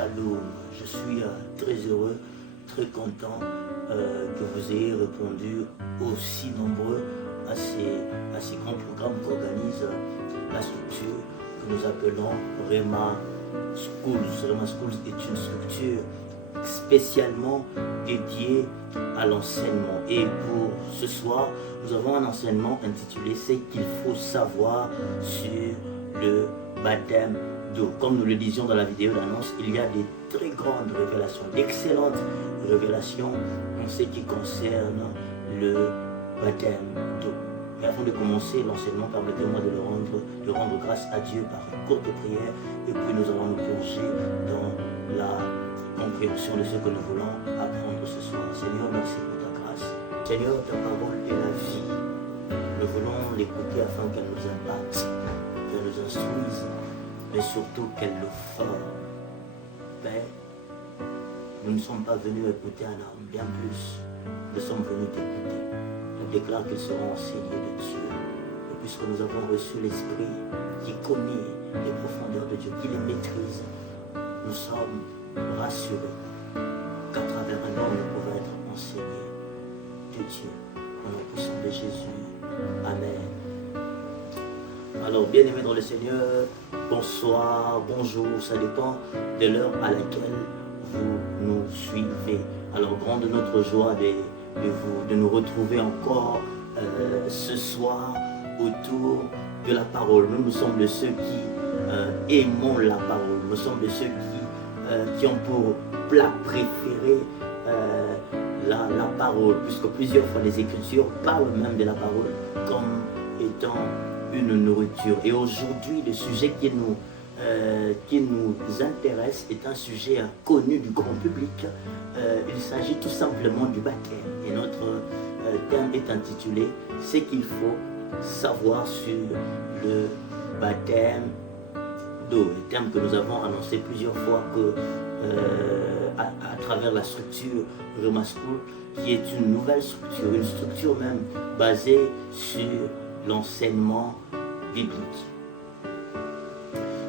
Shalom, je suis très heureux, très content que vous ayez répondu aussi nombreux à ces grands programmes qu'organise la structure que nous appelons Rema Schools. Rema Schools est une structure spécialement dédiée à l'enseignement. Et pour ce soir, nous avons un enseignement intitulé « Ce qu'il faut savoir sur le baptême d'eau ». Comme nous le disions dans la vidéo d'annonce, il y a des très grandes révélations, d'excellentes révélations en ce qui concerne le baptême d'eau. Et avant de commencer l'enseignement, permettez-moi de rendre grâce à Dieu par une courte prière, et puis nous allons nous plonger dans la compréhension de ce que nous voulons apprendre ce soir. Seigneur, merci pour ta grâce. Seigneur, ta parole est la vie. Nous voulons l'écouter afin qu'elle nous impacte, qu'elle nous instruise, mais surtout qu'elle le forme. Père, nous ne sommes pas venus écouter un homme, bien plus, nous sommes venus t'écouter. On déclare qu'ils seront enseignés de Dieu. Et puisque nous avons reçu l'Esprit qui connaît les profondeurs de Dieu, qui les maîtrise, nous sommes rassurés qu'à travers un homme, nous pouvons être enseignés de Dieu. Au nom puissant de Jésus. Amen. Alors, bien-aimés dans le Seigneur, bonsoir, bonjour, ça dépend de l'heure à laquelle vous nous suivez. Alors, grande notre joie de nous retrouver encore ce soir autour de la parole. Nous sommes de ceux qui aimons la parole. Nous sommes de ceux qui ont pour plat préféré la parole, puisque plusieurs fois les Écritures parlent même de la parole comme étant une nourriture. Et aujourd'hui, le sujet qui nous intéresse est un sujet connu du grand public. Il s'agit tout simplement du baptême. Et notre thème est intitulé « Ce qu'il faut savoir sur le baptême d'eau ». Le thème que nous avons annoncé plusieurs fois à travers la structure Rema School, qui est une nouvelle structure, une structure même basée sur l'enseignement biblique.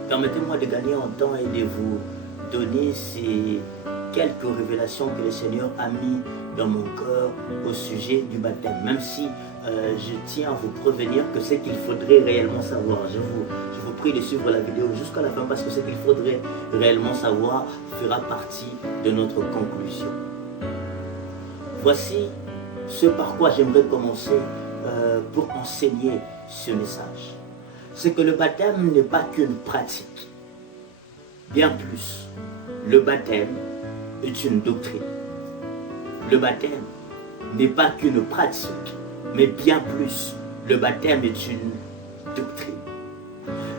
Permettez-moi de gagner en temps et de vous donner ces quelques révélations que le Seigneur a mis dans mon cœur au sujet du baptême. Même si je tiens à vous prévenir que ce qu'il faudrait réellement savoir, je vous prie de suivre la vidéo jusqu'à la fin, parce que ce qu'il faudrait réellement savoir fera partie de notre conclusion. Voici ce par quoi j'aimerais commencer pour enseigner ce message. C'est que le baptême n'est pas qu'une pratique. Bien plus, le baptême est une doctrine. Le baptême n'est pas qu'une pratique, mais bien plus, le baptême est une doctrine.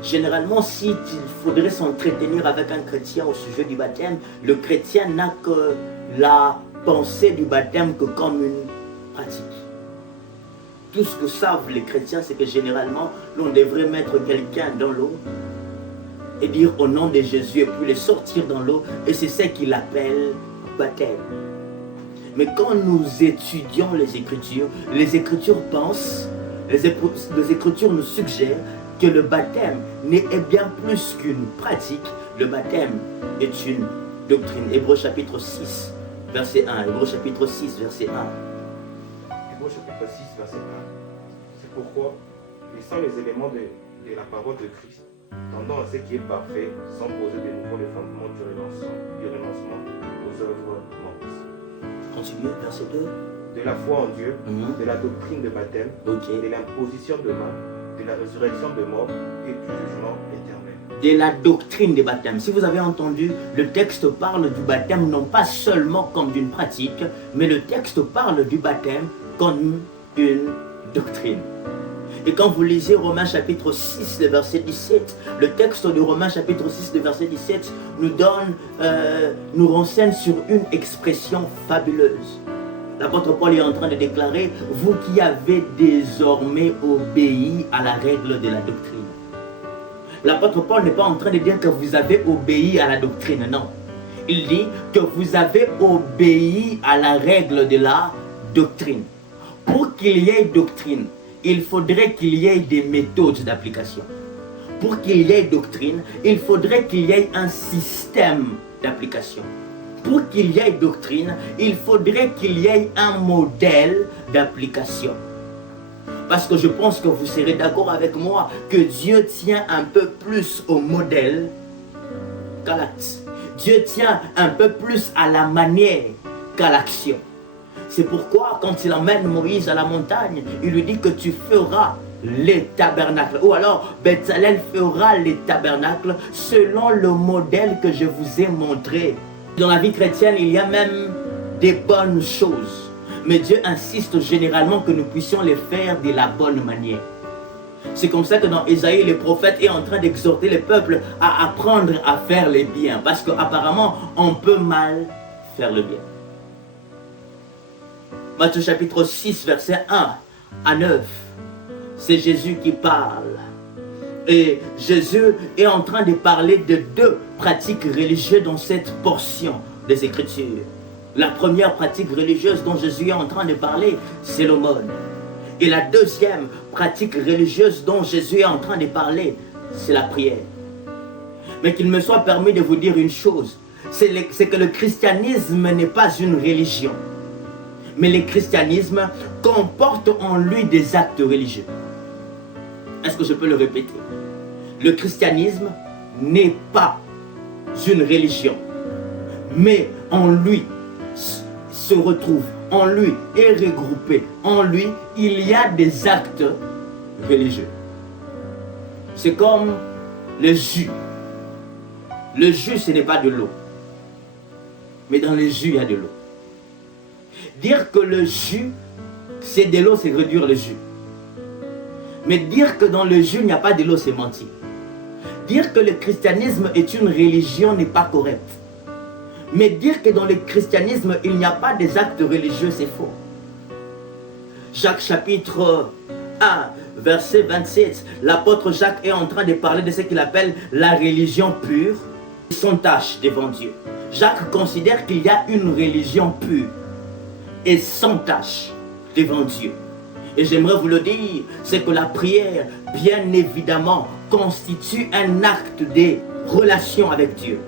Généralement, s'il faudrait s'entretenir avec un chrétien au sujet du baptême, le chrétien n'a que la pensée du baptême que comme une pratique. Tout ce que savent les chrétiens, c'est que généralement, l'on devrait mettre quelqu'un dans l'eau et dire au nom de Jésus et puis le sortir dans l'eau, et c'est ce qu'il appelle baptême. Mais quand nous étudions les Écritures pensent, les Écritures nous suggèrent que le baptême n'est bien plus qu'une pratique. Le baptême est une doctrine. Hébreux chapitre 6, verset 1. Hébreux chapitre 6, verset 1. Hébreux chapitre 6, verset 1. C'est pourquoi, laissant les éléments de la parole de Christ, tendant à ce qui est parfait, sans poser de nouveau les fondements du renoncement aux œuvres mortes. Continue, verset 2. De la foi en Dieu, de la doctrine de baptême, de l'imposition de main, de la résurrection de mort et du jugement éternel. De la doctrine des baptêmes. Si vous avez entendu, le texte parle du baptême non pas seulement comme d'une pratique, mais le texte parle du baptême comme une doctrine. Et quand vous lisez Romains chapitre 6, le verset 17, le texte de Romains chapitre 6, le verset 17 nous renseigne sur une expression fabuleuse. L'apôtre Paul est en train de déclarer « Vous qui avez désormais obéi à la règle de la doctrine ». L'apôtre Paul n'est pas en train de dire que vous avez obéi à la doctrine, non. Il dit que vous avez obéi à la règle de la doctrine. Pour qu'il y ait doctrine, il faudrait qu'il y ait des méthodes d'application. pour qu'il y ait doctrine, il faudrait qu'il y ait un système d'application. Pour qu'il y ait doctrine, il faudrait qu'il y ait un modèle d'application. Parce que je pense que vous serez d'accord avec moi que Dieu tient un peu plus au modèle qu'à l'acte. Dieu tient un peu plus à la manière qu'à l'action. C'est pourquoi quand il emmène Moïse à la montagne, il lui dit que tu feras les tabernacles. Ou alors, Bezalel fera les tabernacles selon le modèle que je vous ai montré. Dans la vie chrétienne, il y a même des bonnes choses. Mais Dieu insiste généralement que nous puissions les faire de la bonne manière. C'est comme ça que dans Ésaïe, le prophète est en train d'exhorter le peuple à apprendre à faire les biens. Parce qu'apparemment, on peut mal faire le bien. Matthieu chapitre 6, verset 1 à 9. C'est Jésus qui parle. Et Jésus est en train de parler de deux pratiques religieuses dans cette portion des Écritures. La première pratique religieuse dont Jésus est en train de parler, c'est l'aumône. Et la deuxième pratique religieuse dont Jésus est en train de parler, c'est la prière. Mais qu'il me soit permis de vous dire une chose, c'est que le christianisme n'est pas une religion. Mais le christianisme comporte en lui des actes religieux. Est-ce que je peux le répéter? Le christianisme n'est pas une religion, mais en lui se retrouve, en lui est regroupé, en lui il y a des actes religieux. C'est comme le jus. Le jus, ce n'est pas de l'eau, mais dans le jus il y a de l'eau. Dire que le jus c'est de l'eau, c'est réduire le jus. Mais dire que dans le jus il n'y a pas de l'eau, c'est mentir. Dire que le christianisme est une religion n'est pas correct. Mais dire que dans le christianisme, il n'y a pas des actes religieux, c'est faux. Jacques chapitre 1, verset 27, l'apôtre Jacques est en train de parler de ce qu'il appelle la religion pure, sans tache devant Dieu. Jacques considère qu'il y a une religion pure et sans tache devant Dieu. Et j'aimerais vous le dire, c'est que la prière, bien évidemment, constitue un acte de relation avec Dieu,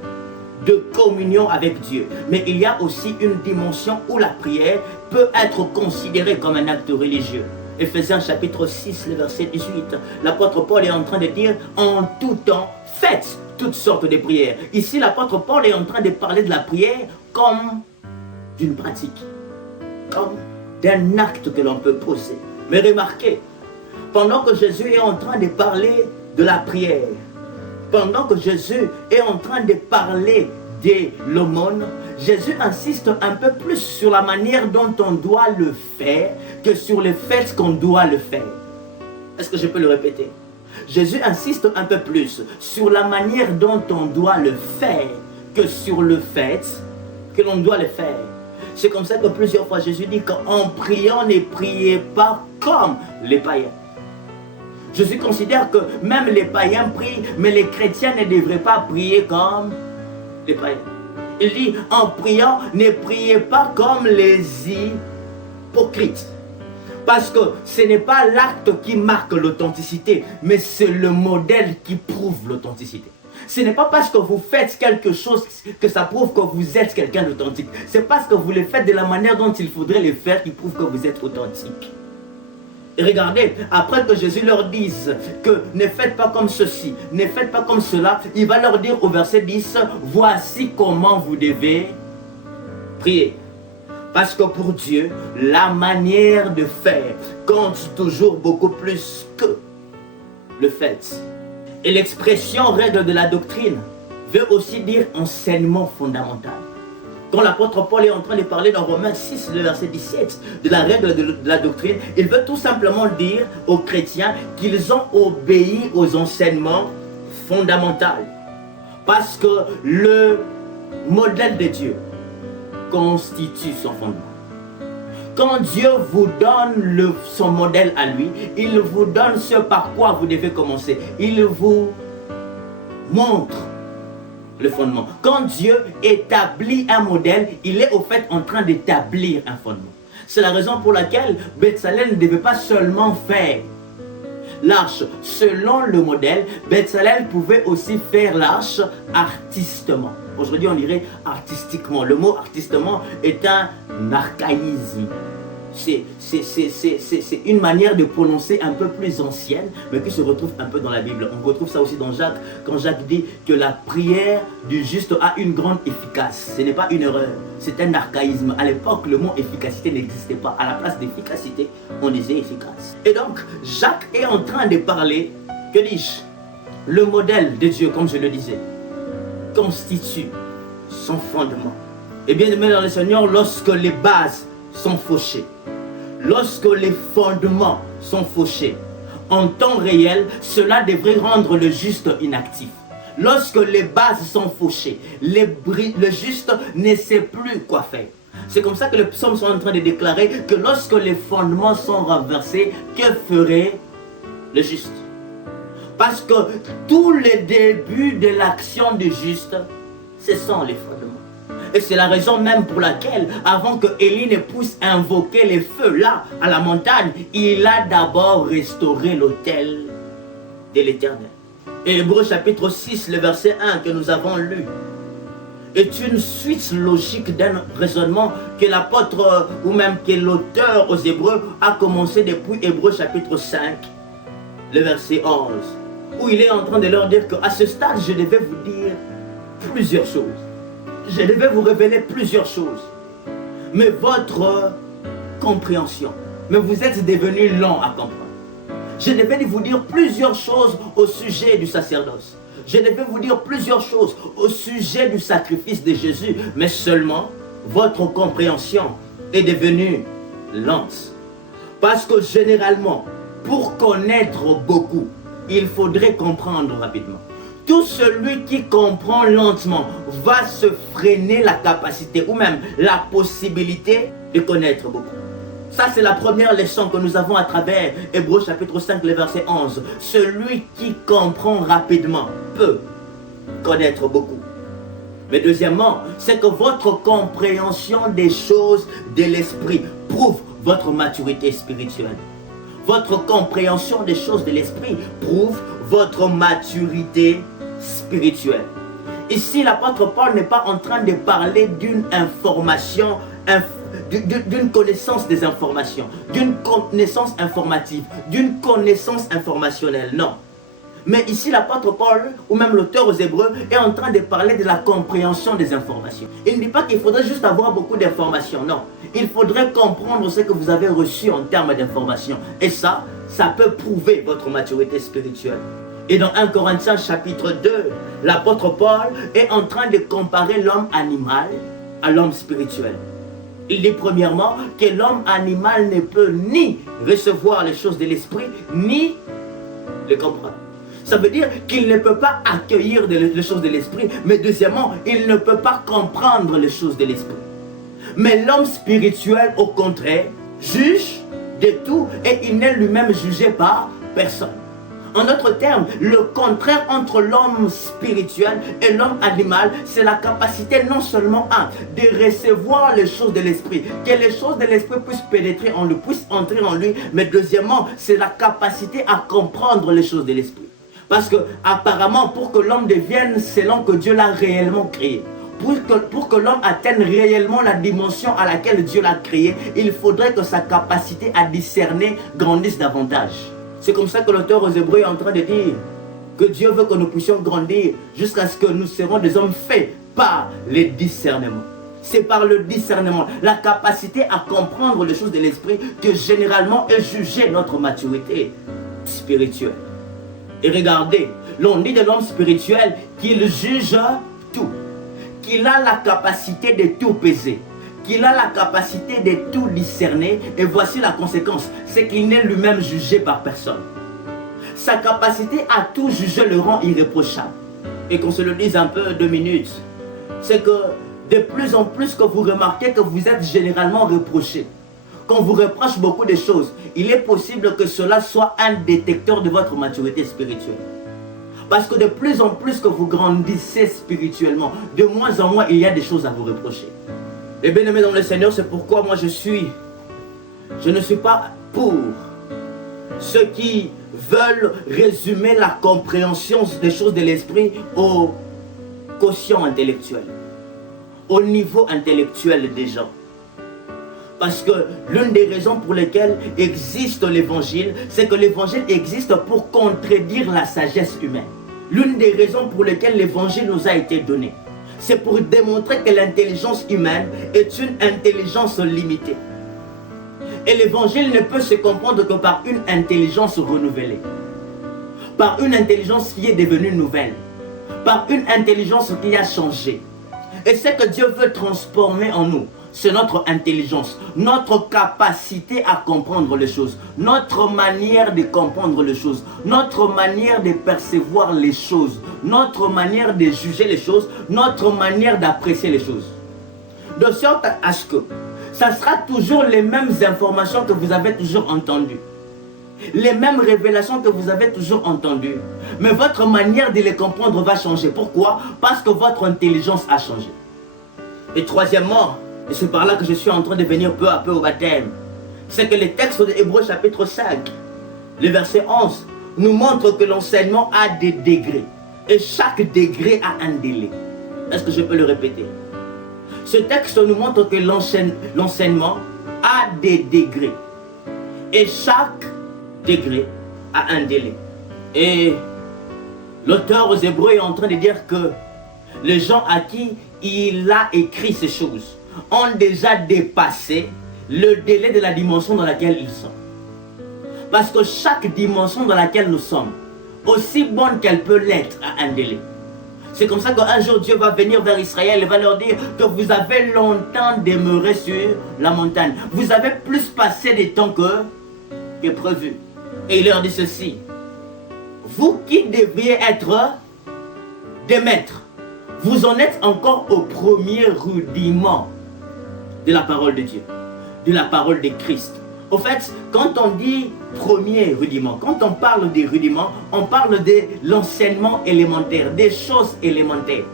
de communion avec Dieu. Mais il y a aussi une dimension où la prière peut être considérée comme un acte religieux. Éphésiens chapitre 6, le verset 18, l'apôtre Paul est en train de dire « En tout temps, faites toutes sortes de prières ». Ici, l'apôtre Paul est en train de parler de la prière comme d'une pratique, comme d'un acte que l'on peut poser. Mais remarquez, pendant que Jésus est en train de parler de la prière, pendant que Jésus est en train de parler de l'aumône, Jésus insiste un peu plus sur la manière dont on doit le faire que sur le fait qu'on doit le faire. Est-ce que je peux le répéter? Jésus insiste un peu plus sur la manière dont on doit le faire que sur le fait que l'on doit le faire. C'est comme ça que plusieurs fois Jésus dit qu'en priant, ne priez pas comme les païens. Jésus considère que même les païens prient, mais les chrétiens ne devraient pas prier comme les païens. Il dit, en priant, ne priez pas comme les hypocrites. Parce que ce n'est pas l'acte qui marque l'authenticité, mais c'est le modèle qui prouve l'authenticité. Ce n'est pas parce que vous faites quelque chose que ça prouve que vous êtes quelqu'un d'authentique. C'est parce que vous le faites de la manière dont il faudrait le faire qui prouve que vous êtes authentique. Et regardez, après que Jésus leur dise que ne faites pas comme ceci, ne faites pas comme cela, il va leur dire au verset 10, voici comment vous devez prier. Parce que pour Dieu, la manière de faire compte toujours beaucoup plus que le fait. Et l'expression règle de la doctrine veut aussi dire enseignement fondamental. Quand l'apôtre Paul est en train de parler dans Romains 6, le verset 17, de la règle de la doctrine, il veut tout simplement dire aux chrétiens qu'ils ont obéi aux enseignements fondamentaux. Parce que le modèle de Dieu constitue son fondement. Quand Dieu vous donne son modèle à lui, il vous donne ce par quoi vous devez commencer. Il vous montre le fondement. Quand Dieu établit un modèle, il est au fait en train d'établir un fondement. C'est la raison pour laquelle Bezalel ne devait pas seulement faire l'arche selon le modèle, Bezalel pouvait aussi faire l'arche artistement. Aujourd'hui, on dirait artistiquement. Le mot artistement est un archaïsme. C'est une manière de prononcer un peu plus ancienne, mais qui se retrouve un peu dans la Bible. On retrouve ça aussi dans Jacques, quand Jacques dit que la prière du juste a une grande efficace. Ce n'est pas une erreur, c'est un archaïsme. À l'époque, le mot efficacité n'existait pas. À la place d'efficacité, on disait efficace. Et donc, Jacques est en train de parler, que dis-je, le modèle de Dieu, comme je le disais, constitue son fondement. Et bien aimé dans le Seigneur, lorsque les bases sont fauchées, lorsque les fondements sont fauchés, en temps réel, cela devrait rendre le juste inactif. Lorsque les bases sont fauchées, le juste ne sait plus quoi faire. C'est comme ça que les psaumes sont en train de déclarer que lorsque les fondements sont renversés, que ferait le juste? Parce que tous les débuts de l'action du juste, ce sont les fondements. Et c'est la raison même pour laquelle, avant que Élie ne puisse invoquer les feux là, à la montagne, il a d'abord restauré l'autel de l'Éternel. Et Hébreux chapitre 6, le verset 1 que nous avons lu, est une suite logique d'un raisonnement que l'apôtre ou même que l'auteur aux Hébreux a commencé depuis Hébreux chapitre 5, le verset 11, où il est en train de leur dire qu'à ce stade, je devais vous dire plusieurs choses. Je devais vous révéler plusieurs choses. Mais votre compréhension, mais vous êtes devenus lents à comprendre. Je devais vous dire plusieurs choses au sujet du sacerdoce. Je devais vous dire plusieurs choses au sujet du sacrifice de Jésus, mais seulement votre compréhension est devenue lente. Parce que généralement, pour connaître beaucoup, il faudrait comprendre rapidement. Tout celui qui comprend lentement va se freiner la capacité ou même la possibilité de connaître beaucoup. Ça, c'est la première leçon que nous avons à travers Hébreux chapitre 5, le verset 11. Celui qui comprend rapidement peut connaître beaucoup. Mais deuxièmement, c'est que votre compréhension des choses de l'esprit prouve votre maturité spirituelle. Votre compréhension des choses de l'esprit prouve votre maturité spirituelle. Ici, l'apôtre Paul n'est pas en train de parler d'une information, d'une connaissance des informations, d'une connaissance informative, d'une connaissance informationnelle, non. Mais ici, l'apôtre Paul, ou même l'auteur aux Hébreux, est en train de parler de la compréhension des informations. Il ne dit pas qu'il faudrait juste avoir beaucoup d'informations, non. Il faudrait comprendre ce que vous avez reçu en termes d'informations. Et ça peut prouver votre maturité spirituelle. Et dans 1 Corinthiens chapitre 2, l'apôtre Paul est en train de comparer l'homme animal à l'homme spirituel. Il dit premièrement que l'homme animal ne peut ni recevoir les choses de l'esprit, ni les comprendre. Ça veut dire qu'il ne peut pas accueillir les choses de l'esprit, mais deuxièmement, il ne peut pas comprendre les choses de l'esprit. Mais l'homme spirituel, au contraire, juge de tout et il n'est lui-même jugé par personne. En d'autres termes, le contraire entre l'homme spirituel et l'homme animal, c'est la capacité non seulement de recevoir les choses de l'esprit, que les choses de l'esprit puissent pénétrer en lui, puissent entrer en lui, mais deuxièmement, c'est la capacité à comprendre les choses de l'esprit. Parce que apparemment, pour que l'homme devienne selon que Dieu l'a réellement créé, pour que l'homme atteigne réellement la dimension à laquelle Dieu l'a créé, il faudrait que sa capacité à discerner grandisse davantage. C'est comme ça que l'auteur aux Hébreux est en train de dire que Dieu veut que nous puissions grandir jusqu'à ce que nous serons des hommes faits par le discernement. C'est par le discernement, la capacité à comprendre les choses de l'esprit que généralement est jugée notre maturité spirituelle. Et regardez, l'on dit de l'homme spirituel qu'il juge tout, qu'il a la capacité de tout peser, qu'il a la capacité de tout discerner, et voici la conséquence, c'est qu'il n'est lui-même jugé par personne. Sa capacité à tout juger le rend irréprochable. Et qu'on se le dise un peu 2 minutes, c'est que de plus en plus que vous remarquez que vous êtes généralement reproché, qu'on vous reproche beaucoup de choses, il est possible que cela soit un détecteur de votre maturité spirituelle. Parce que de plus en plus que vous grandissez spirituellement, de moins en moins il y a des choses à vous reprocher. Et bien aimé dans le Seigneur, c'est pourquoi moi je ne suis pas pour ceux qui veulent résumer la compréhension des choses de l'esprit au quotient intellectuel, au niveau intellectuel des gens. Parce que l'une des raisons pour lesquelles existe l'évangile, c'est que l'évangile existe pour contredire la sagesse humaine. L'une des raisons pour lesquelles l'évangile nous a été donné, c'est pour démontrer que l'intelligence humaine est une intelligence limitée. Et l'évangile ne peut se comprendre que par une intelligence renouvelée, par une intelligence qui est devenue nouvelle, par une intelligence qui a changé. Et ce que Dieu veut transformer en nous, c'est notre intelligence, notre capacité à comprendre les choses, notre manière de comprendre les choses, notre manière de percevoir les choses, notre manière de juger les choses, notre manière d'apprécier les choses. De sorte à ce que ça sera toujours les mêmes informations que vous avez toujours entendues, les mêmes révélations que vous avez toujours entendues, mais votre manière de les comprendre va changer. Pourquoi? Parce que votre intelligence a changé. Et troisièmement, et c'est par là que je suis en train de venir peu à peu au baptême, c'est que le texte de Hébreux chapitre 5, le verset 11, nous montre que l'enseignement a des degrés. Et chaque degré a un délai. Est-ce que je peux le répéter? Ce texte nous montre que l'enseignement a des degrés. Et chaque degré a un délai. Et l'auteur aux Hébreux est en train de dire que les gens à qui il a écrit ces choses ont déjà dépassé le délai de la dimension dans laquelle ils sont. Parce que chaque dimension dans laquelle nous sommes, aussi bonne qu'elle peut l'être, a un délai. C'est comme ça qu'un jour Dieu va venir vers Israël et va leur dire que vous avez longtemps demeuré sur la montagne. Vous avez plus passé de temps que prévu. Et il leur dit ceci: vous qui devriez être des maîtres, vous en êtes encore au premier rudiment de la parole de Dieu, de la parole de Christ. Au fait, quand on dit premier rudiment, quand on parle des rudiments, on parle de l'enseignement élémentaire, des choses élémentaires.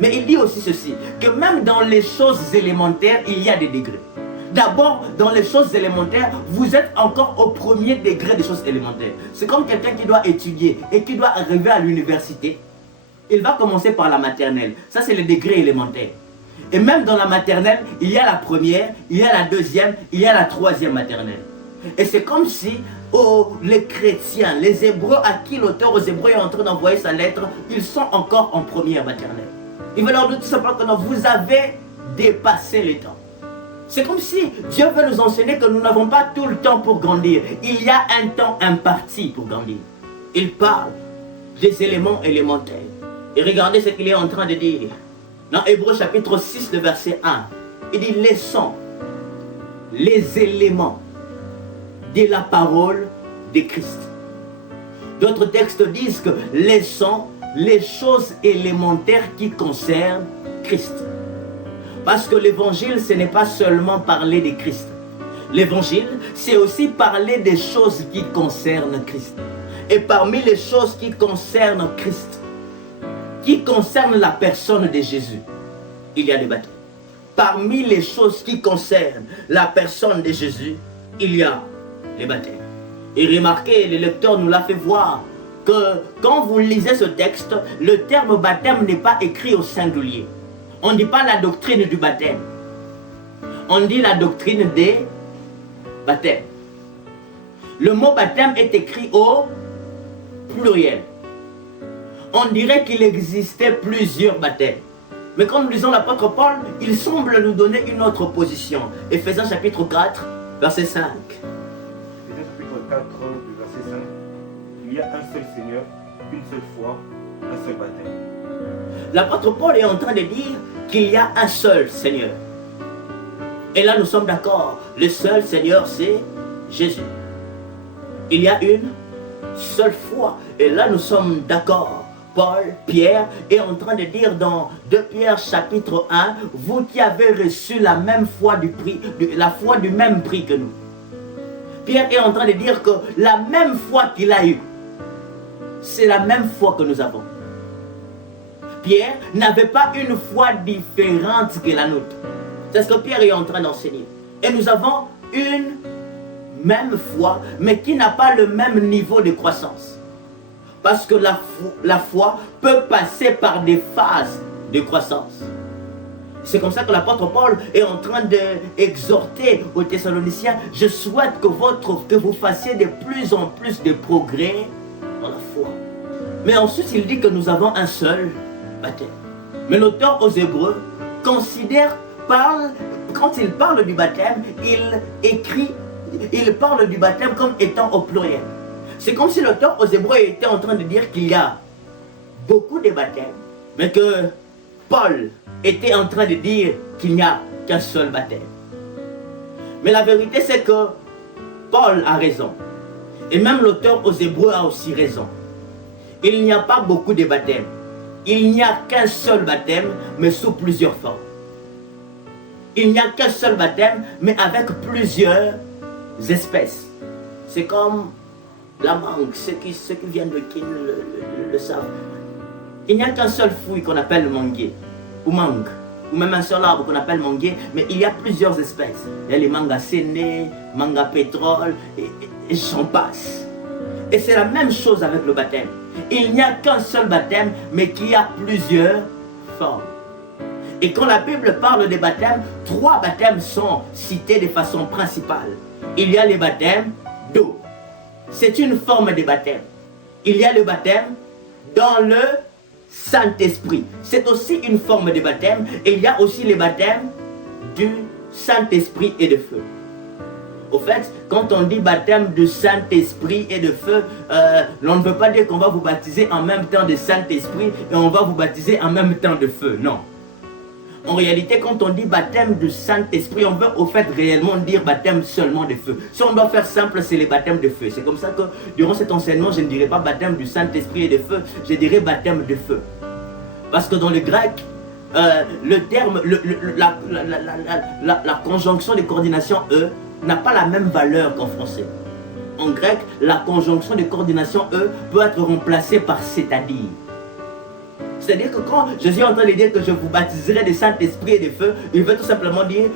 Mais il dit aussi ceci, que même dans les choses élémentaires, il y a des degrés. D'abord, dans les choses élémentaires, vous êtes encore au premier degré des choses élémentaires. C'est comme quelqu'un qui doit étudier et qui doit arriver à l'université. Il va commencer par la maternelle. Ça, c'est le degré élémentaire. Et même dans la maternelle, il y a la première, il y a la deuxième, il y a la troisième maternelle. Et c'est comme si les chrétiens, les Hébreux à qui l'auteur aux Hébreux est en train d'envoyer sa lettre, ils sont encore en première maternelle. Il veut leur dire tout simplement que non, vous avez dépassé le temps. C'est comme si Dieu veut nous enseigner que nous n'avons pas tout le temps pour grandir. Il y a un temps imparti pour grandir. Il parle des éléments élémentaires. Et regardez ce qu'il est en train de dire. Dans Hébreux chapitre 6, le verset 1, il dit: laissons les éléments de la parole de Christ. D'autres textes disent que laissons les choses élémentaires qui concernent Christ. Parce que l'évangile, ce n'est pas seulement parler de Christ. L'évangile, c'est aussi parler des choses qui concernent Christ. Et parmi les choses qui concernent Christ, qui concerne la personne de Jésus, il y a des baptêmes. Parmi les choses qui concernent la personne de Jésus, il y a les baptêmes. Et remarquez, le lecteur nous l'a fait voir que quand vous lisez ce texte, le terme baptême n'est pas écrit au singulier. On ne dit pas la doctrine du baptême. On dit la doctrine des baptêmes. Le mot baptême est écrit au pluriel. On dirait qu'il existait plusieurs baptêmes. Mais quand nous lisons l'apôtre Paul, il semble nous donner une autre position. Éphésiens chapitre 4, verset 5. Éphésiens chapitre 4, du verset 5. Il y a un seul Seigneur, une seule foi, un seul baptême. L'apôtre Paul est en train de dire qu'il y a un seul Seigneur. Et là nous sommes d'accord. Le seul Seigneur, c'est Jésus. Il y a une seule foi. Et là nous sommes d'accord. Paul, Pierre est en train de dire dans 2 Pierre chapitre 1, vous qui avez reçu la même foi la foi du même prix que nous. Pierre est en train de dire que la même foi qu'il a eue, c'est la même foi que nous avons. Pierre n'avait pas une foi différente que la nôtre. C'est ce que Pierre est en train d'enseigner. Et nous avons une même foi, mais qui n'a pas le même niveau de croissance. Parce que la foi peut passer par des phases de croissance. C'est comme ça que l'apôtre Paul est en train d'exhorter aux Thessaloniciens. Je souhaite que vous fassiez de plus en plus de progrès dans la foi. Mais ensuite, il dit que nous avons un seul baptême. Mais l'auteur aux Hébreux quand il parle du baptême, il parle du baptême comme étant au pluriel. C'est comme si l'auteur aux Hébreux était en train de dire qu'il y a beaucoup de baptêmes, mais que Paul était en train de dire qu'il n'y a qu'un seul baptême. Mais la vérité, c'est que Paul a raison. Et même l'auteur aux Hébreux a aussi raison. Il n'y a pas beaucoup de baptêmes. Il n'y a qu'un seul baptême, mais sous plusieurs formes. Il n'y a qu'un seul baptême, mais avec plusieurs espèces. C'est comme la mangue, ceux qui viennent de Kin le savent. Il n'y a qu'un seul fruit qu'on appelle le manguier, ou mangue, ou même un seul arbre qu'on appelle manguier, mais il y a plusieurs espèces. Il y a les mangues à séné, mangues à pétrole, et j'en passe. Et c'est la même chose avec le baptême. Il n'y a qu'un seul baptême, mais qui a plusieurs formes. Et quand la Bible parle des baptêmes, 3 baptêmes sont cités de façon principale. Il y a le baptême d'eau. C'est une forme de baptême. Il y a le baptême dans le Saint-Esprit. C'est aussi une forme de baptême. Et il y a aussi le baptême du Saint-Esprit et de feu. Au fait, quand on dit baptême du Saint-Esprit et de feu, on ne veut pas dire qu'on va vous baptiser en même temps de Saint-Esprit et on va vous baptiser en même temps de feu. Non. En réalité, quand on dit baptême du Saint-Esprit, on veut au fait réellement dire baptême seulement de feu. Si on doit faire simple, c'est le baptême de feu. C'est comme ça que durant cet enseignement, je ne dirais pas baptême du Saint-Esprit et de feu, je dirais baptême de feu. Parce que dans le grec, le terme, la conjonction de coordination E n'a pas la même valeur qu'en français. En grec, la conjonction de coordination E peut être remplacée par c'est-à-dire. C'est-à-dire que quand Jésus est en train de dire que je vous baptiserai de Saint-Esprit et de feu, il veut tout simplement dire,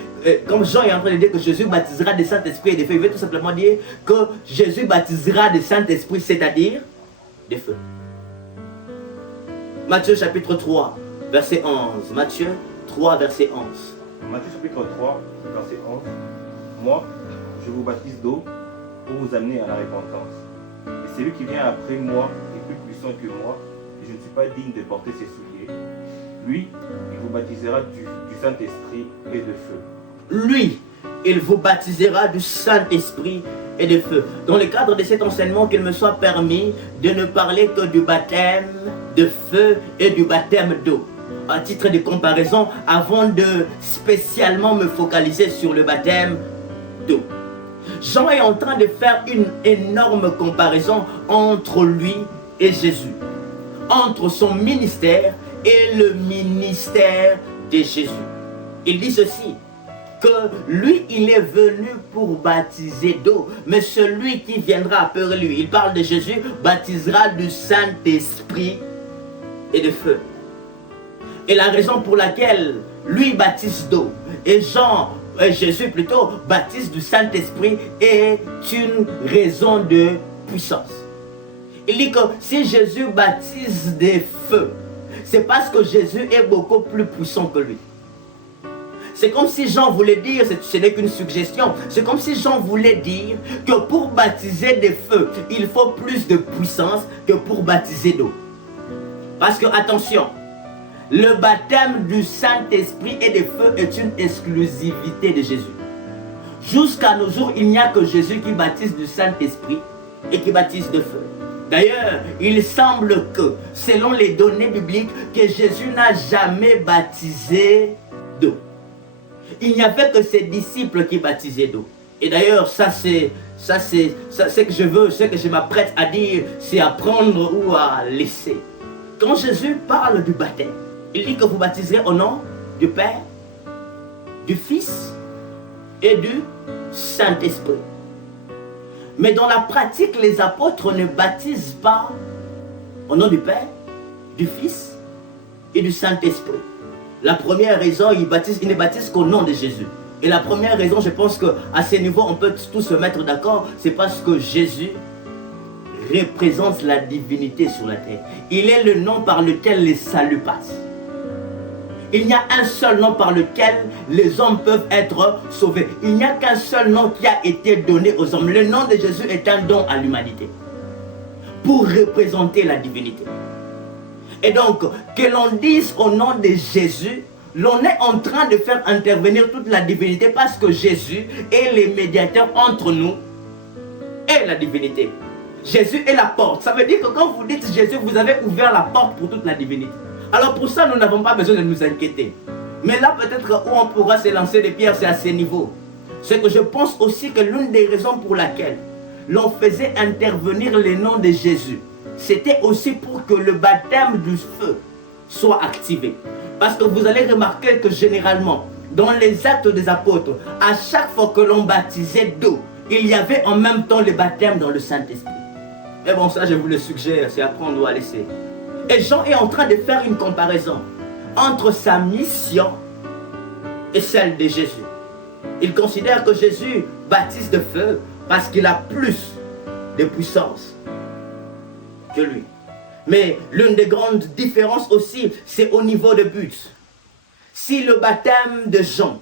comme Jean est en train de dire que Jésus baptisera de Saint-Esprit et de feu, il veut tout simplement dire que Jésus baptisera de Saint-Esprit, c'est-à-dire de feu. Matthieu chapitre 3, verset 11. Matthieu 3, verset 11. Matthieu chapitre 3, verset 11. Moi, je vous baptise d'eau pour vous amener à la repentance. Et celui qui vient après moi est plus puissant que moi, et je ne suis pas digne de porter ses souliers. Lui, il vous baptisera du Saint-Esprit et de feu. Lui, il vous baptisera du Saint-Esprit et de feu. Dans le cadre de cet enseignement, qu'il me soit permis de ne parler que du baptême de feu et du baptême d'eau. À titre de comparaison, avant de spécialement me focaliser sur le baptême d'eau. Jean est en train de faire une énorme comparaison entre lui et Jésus. Entre son ministère et le ministère de Jésus. Il dit ceci, que lui, il est venu pour baptiser d'eau, mais celui qui viendra après lui, il parle de Jésus, baptisera du Saint-Esprit et de feu. Et la raison pour laquelle lui baptise d'eau, et Jésus plutôt baptise du Saint-Esprit, est une raison de puissance. Il dit que si Jésus baptise des feux, c'est parce que Jésus est beaucoup plus puissant que lui. C'est comme si Jean voulait dire, ce n'est qu'une suggestion, c'est comme si Jean voulait dire que pour baptiser des feux, il faut plus de puissance que pour baptiser d'eau. Parce que, attention, le baptême du Saint-Esprit et de feu est une exclusivité de Jésus. Jusqu'à nos jours, il n'y a que Jésus qui baptise du Saint-Esprit et qui baptise de feu. D'ailleurs, il semble que, selon les données bibliques, que Jésus n'a jamais baptisé d'eau. Il n'y avait que ses disciples qui baptisaient d'eau. Et d'ailleurs, ce que je veux, ce que je m'apprête à dire, c'est à prendre ou à laisser. Quand Jésus parle du baptême, il dit que vous baptiserez au nom du Père, du Fils et du Saint-Esprit. Mais dans la pratique, les apôtres ne baptisent pas au nom du Père, du Fils et du Saint-Esprit. La première raison, ils ne baptisent qu'au nom de Jésus. Et la première raison, je pense qu'à ce niveau, on peut tous se mettre d'accord, c'est parce que Jésus représente la divinité sur la terre. Il est le nom par lequel les saluts passent. Il n'y a un seul nom par lequel les hommes peuvent être sauvés. Il n'y a qu'un seul nom qui a été donné aux hommes. Le nom de Jésus est un don à l'humanité pour représenter la divinité. Et donc, que l'on dise au nom de Jésus, l'on est en train de faire intervenir toute la divinité parce que Jésus est le médiateur entre nous et la divinité. Jésus est la porte. Ça veut dire que quand vous dites Jésus, vous avez ouvert la porte pour toute la divinité. Alors pour ça, nous n'avons pas besoin de nous inquiéter. Mais là, peut-être où on pourra se lancer des pierres, c'est à ce niveau. C'est que je pense aussi que l'une des raisons pour laquelle l'on faisait intervenir le nom de Jésus, c'était aussi pour que le baptême du feu soit activé. Parce que vous allez remarquer que généralement, dans les actes des apôtres, à chaque fois que l'on baptisait d'eau, il y avait en même temps le baptême dans le Saint-Esprit. Mais bon, ça je vous le suggère, c'est après on doit laisser. Et Jean est en train de faire une comparaison entre sa mission et celle de Jésus. Il considère que Jésus baptise de feu parce qu'il a plus de puissance que lui. Mais l'une des grandes différences aussi, c'est au niveau de but. Si le baptême de Jean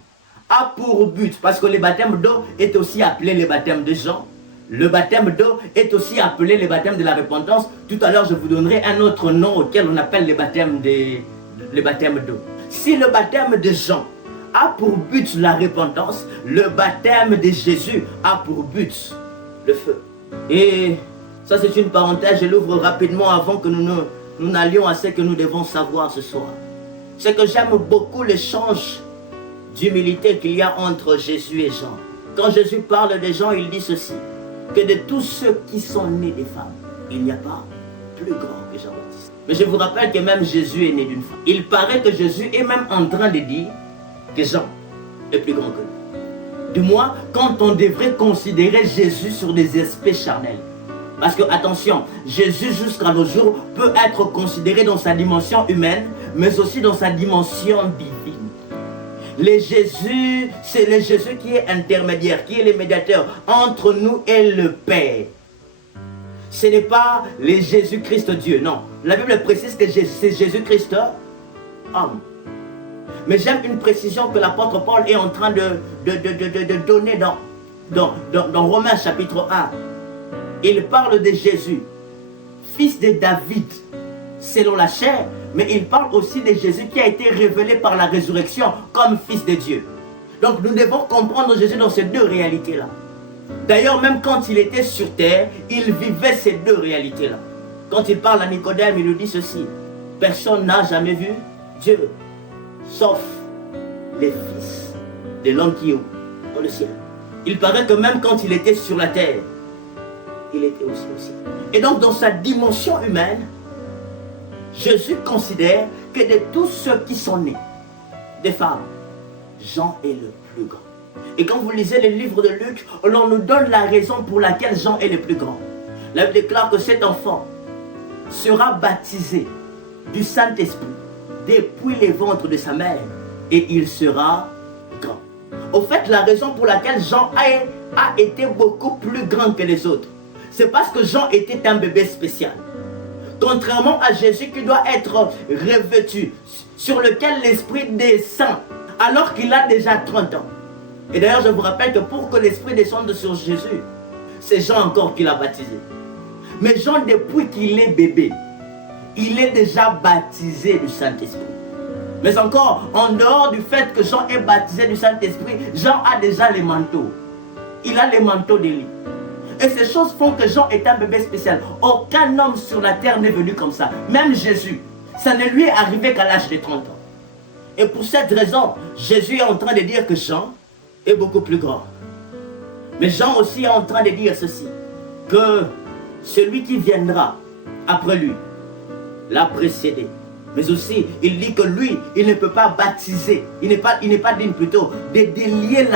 a pour but, parce que le baptême d'eau est aussi appelé le baptême de Jean, le baptême d'eau est aussi appelé le baptême de la repentance. Tout à l'heure, je vous donnerai un autre nom auquel on appelle le baptême d'eau. Si le baptême de Jean a pour but la repentance, le baptême de Jésus a pour but le feu. Et ça, c'est une parenthèse, je l'ouvre rapidement avant que nous n'allions à ce que nous devons savoir ce soir. C'est que j'aime beaucoup l'échange d'humilité qu'il y a entre Jésus et Jean. Quand Jésus parle des gens, il dit ceci, que de tous ceux qui sont nés des femmes, il n'y a pas plus grand que Jean-Baptiste. Mais je vous rappelle que même Jésus est né d'une femme. Il paraît que Jésus est même en train de dire que Jean est plus grand que lui. Du moins, quand on devrait considérer Jésus sur des aspects charnels. Parce que, attention, Jésus jusqu'à nos jours peut être considéré dans sa dimension humaine, mais aussi dans sa dimension divine. C'est le Jésus qui est intermédiaire, qui est le médiateur entre nous et le Père. Ce n'est pas le Jésus-Christ Dieu, non. La Bible précise que c'est Jésus-Christ homme. Mais j'aime une précision que l'apôtre Paul est en train de donner dans Romains chapitre 1. Il parle de Jésus, fils de David, selon la chair, mais il parle aussi de Jésus qui a été révélé par la résurrection comme fils de Dieu. Donc nous devons comprendre Jésus dans ces deux réalités-là. D'ailleurs, même quand il était sur terre, il vivait ces deux réalités-là. Quand il parle à Nicodème, il lui dit ceci, personne n'a jamais vu Dieu, sauf les fils de l'homme qui est où? Dans le ciel. Il paraît que même quand il était sur la terre, il était aussi au ciel. Et donc dans sa dimension humaine, Jésus considère que de tous ceux qui sont nés des femmes, Jean est le plus grand. Et quand vous lisez le livre de Luc, on nous donne la raison pour laquelle Jean est le plus grand. La Bible déclare que cet enfant sera baptisé du Saint-Esprit depuis les ventres de sa mère et il sera grand. Au fait, la raison pour laquelle Jean a été beaucoup plus grand que les autres, c'est parce que Jean était un bébé spécial. Contrairement à Jésus qui doit être revêtu, sur lequel l'Esprit descend, alors qu'il a déjà 30 ans. Et d'ailleurs, je vous rappelle que pour que l'Esprit descende sur Jésus, c'est Jean encore qui l'a baptisé. Mais Jean, depuis qu'il est bébé, il est déjà baptisé du Saint-Esprit. Mais encore, en dehors du fait que Jean est baptisé du Saint-Esprit, Jean a déjà les manteaux. Il a les manteaux d'Élie. Et ces choses font que Jean est un bébé spécial. Aucun homme sur la terre n'est venu comme ça. Même Jésus, ça ne lui est arrivé qu'à l'âge de 30 ans. Et pour cette raison, Jésus est en train de dire que Jean est beaucoup plus grand. Mais Jean aussi est en train de dire ceci, que celui qui viendra après lui l'a précédé. Mais aussi, il dit que lui, il ne peut pas baptiser. Il n'est pas digne plutôt de délier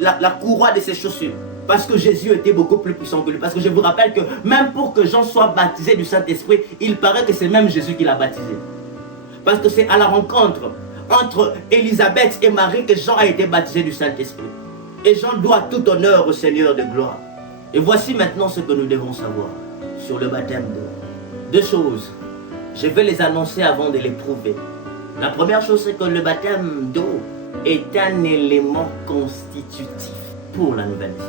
la courroie de ses chaussures. Parce que Jésus était beaucoup plus puissant que lui. Parce que je vous rappelle que même pour que Jean soit baptisé du Saint-Esprit, il paraît que c'est même Jésus qui l'a baptisé. Parce que c'est à la rencontre entre Élisabeth et Marie que Jean a été baptisé du Saint-Esprit. Et Jean doit tout honneur au Seigneur de gloire. Et voici maintenant ce que nous devons savoir sur le baptême d'eau. 2 choses. Je vais les annoncer avant de les prouver. La première chose, c'est que le baptême d'eau est un élément constitutif pour la nouvelle naissance.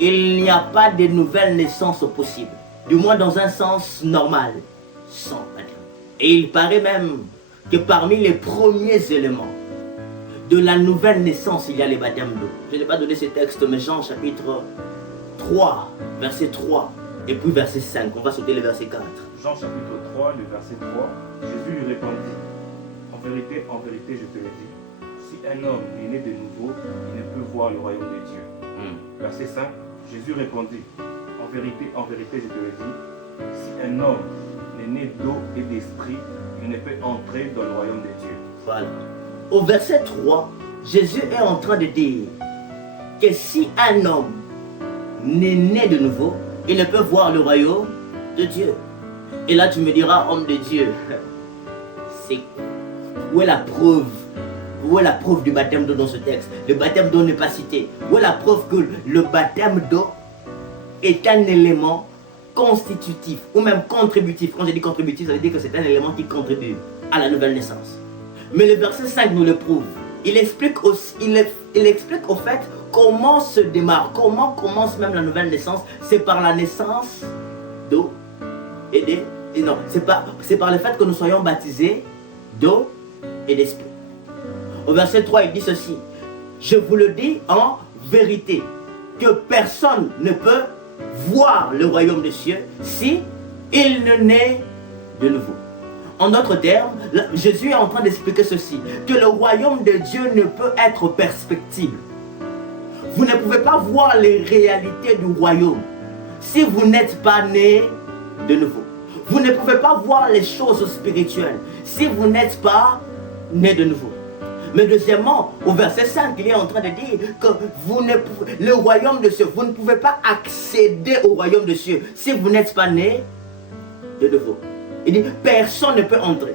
Il n'y a pas de nouvelle naissance possible, du moins dans un sens normal, sans baptême. Et il paraît même que parmi les premiers éléments de la nouvelle naissance, il y a les baptêmes d'eau. Je n'ai pas donné ces textes, mais Jean chapitre 3, verset 3, et puis verset 5. On va sauter le verset 4. Jean chapitre 3, le verset 3, Jésus lui répondit, en vérité, je te le dis, si un homme est né de nouveau, il ne peut voir le royaume de Dieu. Verset 5, Jésus répondit, en vérité, je te le dis, si un homme est né d'eau et d'esprit, il ne peut entrer dans le royaume de Dieu. Voilà. Au verset 3, Jésus est en train de dire que si un homme n'est né de nouveau, il ne peut voir le royaume de Dieu. Et là tu me diras, homme de Dieu, où est la preuve? Où est la preuve du baptême d'eau dans ce texte? Le baptême d'eau n'est pas cité. Où est la preuve que le baptême d'eau est un élément constitutif ou même contributif? Quand je dis contributif, ça veut dire que c'est un élément qui contribue à la nouvelle naissance. Mais le verset 5 nous le prouve. Il explique au fait comment se démarre, comment commence même la nouvelle naissance. C'est par la naissance d'eau c'est par le fait que nous soyons baptisés d'eau et d'esprit. Au verset 3, il dit ceci: je vous le dis en vérité, que personne ne peut voir le royaume des cieux si il ne naît de nouveau. En d'autres termes, Jésus est en train d'expliquer ceci, que le royaume de Dieu ne peut être perspectible. Vous ne pouvez pas voir les réalités du royaume si vous n'êtes pas né de nouveau. Vous ne pouvez pas voir les choses spirituelles si vous n'êtes pas né de nouveau. Mais deuxièmement, au verset 5, il est en train de dire que le royaume de cieux, vous ne pouvez pas accéder au royaume de cieux si vous n'êtes pas né de nouveau. Il dit, personne ne peut entrer.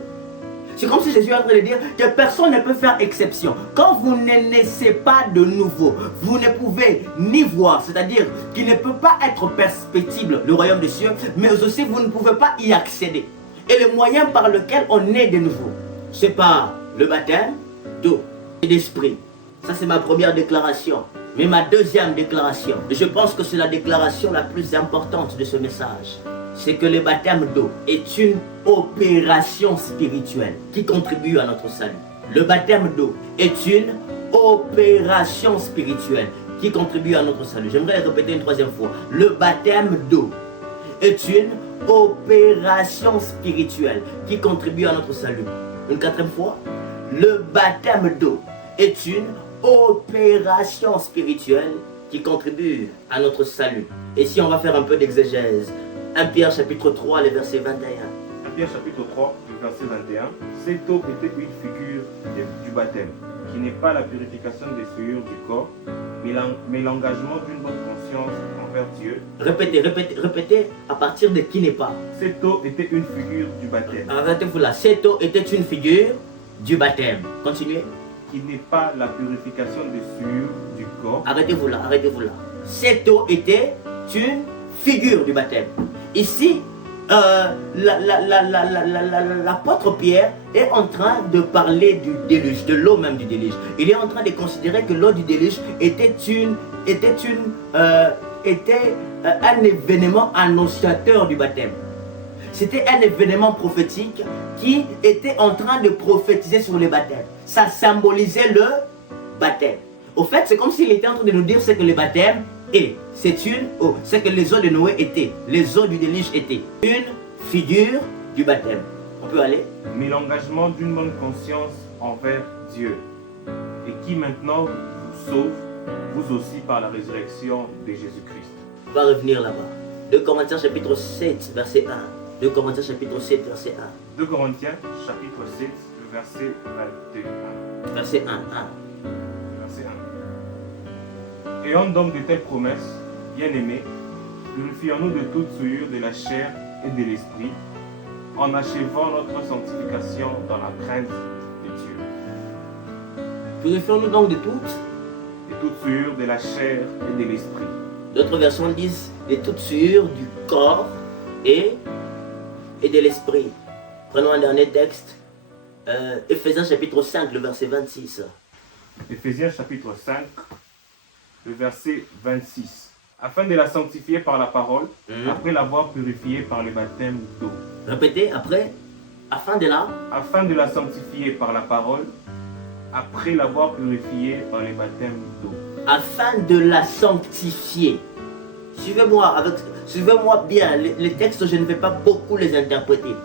C'est comme si Jésus est en train de dire que personne ne peut faire exception. Quand vous ne naissez pas de nouveau, vous ne pouvez ni voir, c'est-à-dire qu'il ne peut pas être perspectible le royaume des cieux, mais aussi vous ne pouvez pas y accéder. Et le moyen par lequel on naît de nouveau, c'est par le baptême d'eau et d'esprit. Ça, c'est ma première déclaration. Mais ma deuxième déclaration, je pense que c'est la déclaration la plus importante de ce message, c'est que le baptême d'eau est une opération spirituelle qui contribue à notre salut. Le baptême d'eau est une opération spirituelle qui contribue à notre salut. J'aimerais répéter une troisième fois. Le baptême d'eau est une opération spirituelle qui contribue à notre salut. Une quatrième fois. Le baptême d'eau est une opération spirituelle qui contribue à notre salut. Et si on va faire un peu d'exégèse, 1 Pierre chapitre 3, le verset 21. 1 Pierre chapitre 3, le verset 21. Cette eau était une figure du baptême, qui n'est pas la purification des souillures du corps, mais l'engagement d'une bonne conscience envers Dieu. Répétez à partir de qui n'est pas. Cette eau était une figure du baptême. Arrêtez-vous là. Cette eau était une figure du baptême. Continuez. Qui n'est pas la purification des souillures du corps. Arrêtez-vous là, arrêtez-vous là. Cette eau était une figure du baptême. Ici, l'apôtre Pierre est en train de parler du déluge, de l'eau même du déluge. Il est en train de considérer que l'eau du déluge était un événement annonciateur du baptême. C'était un événement prophétique qui était en train de prophétiser sur le baptême. Ça symbolisait le baptême. Au fait, c'est comme s'il était en train de nous dire ce que le baptême est. C'est une eau. C'est que les eaux de Noé étaient. Les eaux du déluge étaient. Une figure du baptême. On peut aller. Mais l'engagement d'une bonne conscience envers Dieu. Et qui maintenant vous sauve, vous aussi par la résurrection de Jésus-Christ. On va revenir là-bas. 2 Corinthiens chapitre 7, verset 1. 2 Corinthiens chapitre 7, verset 1. 2 Corinthiens chapitre 7, verset 21. Verset 1. Verset 1. Ayant donc de telles promesses, bien-aimés, purifions-nous de toute souillure de la chair et de l'esprit, en achevant notre sanctification dans la crainte de Dieu. Purifions-nous donc de toute. Et toute souillure de la chair et de l'esprit. D'autres versions disent de toute souillure du corps et de l'esprit. Prenons un dernier texte. Éphésiens chapitre 5, le verset 26. Éphésiens chapitre 5, le verset 26. Afin de la sanctifier par la parole, après l'avoir purifiée par le baptême d'eau. Répétez après. Afin de la sanctifier par la parole, après l'avoir purifiée par le baptême d'eau. Afin de la sanctifier. Suivez-moi bien. Les textes, je ne vais pas beaucoup les interpréter.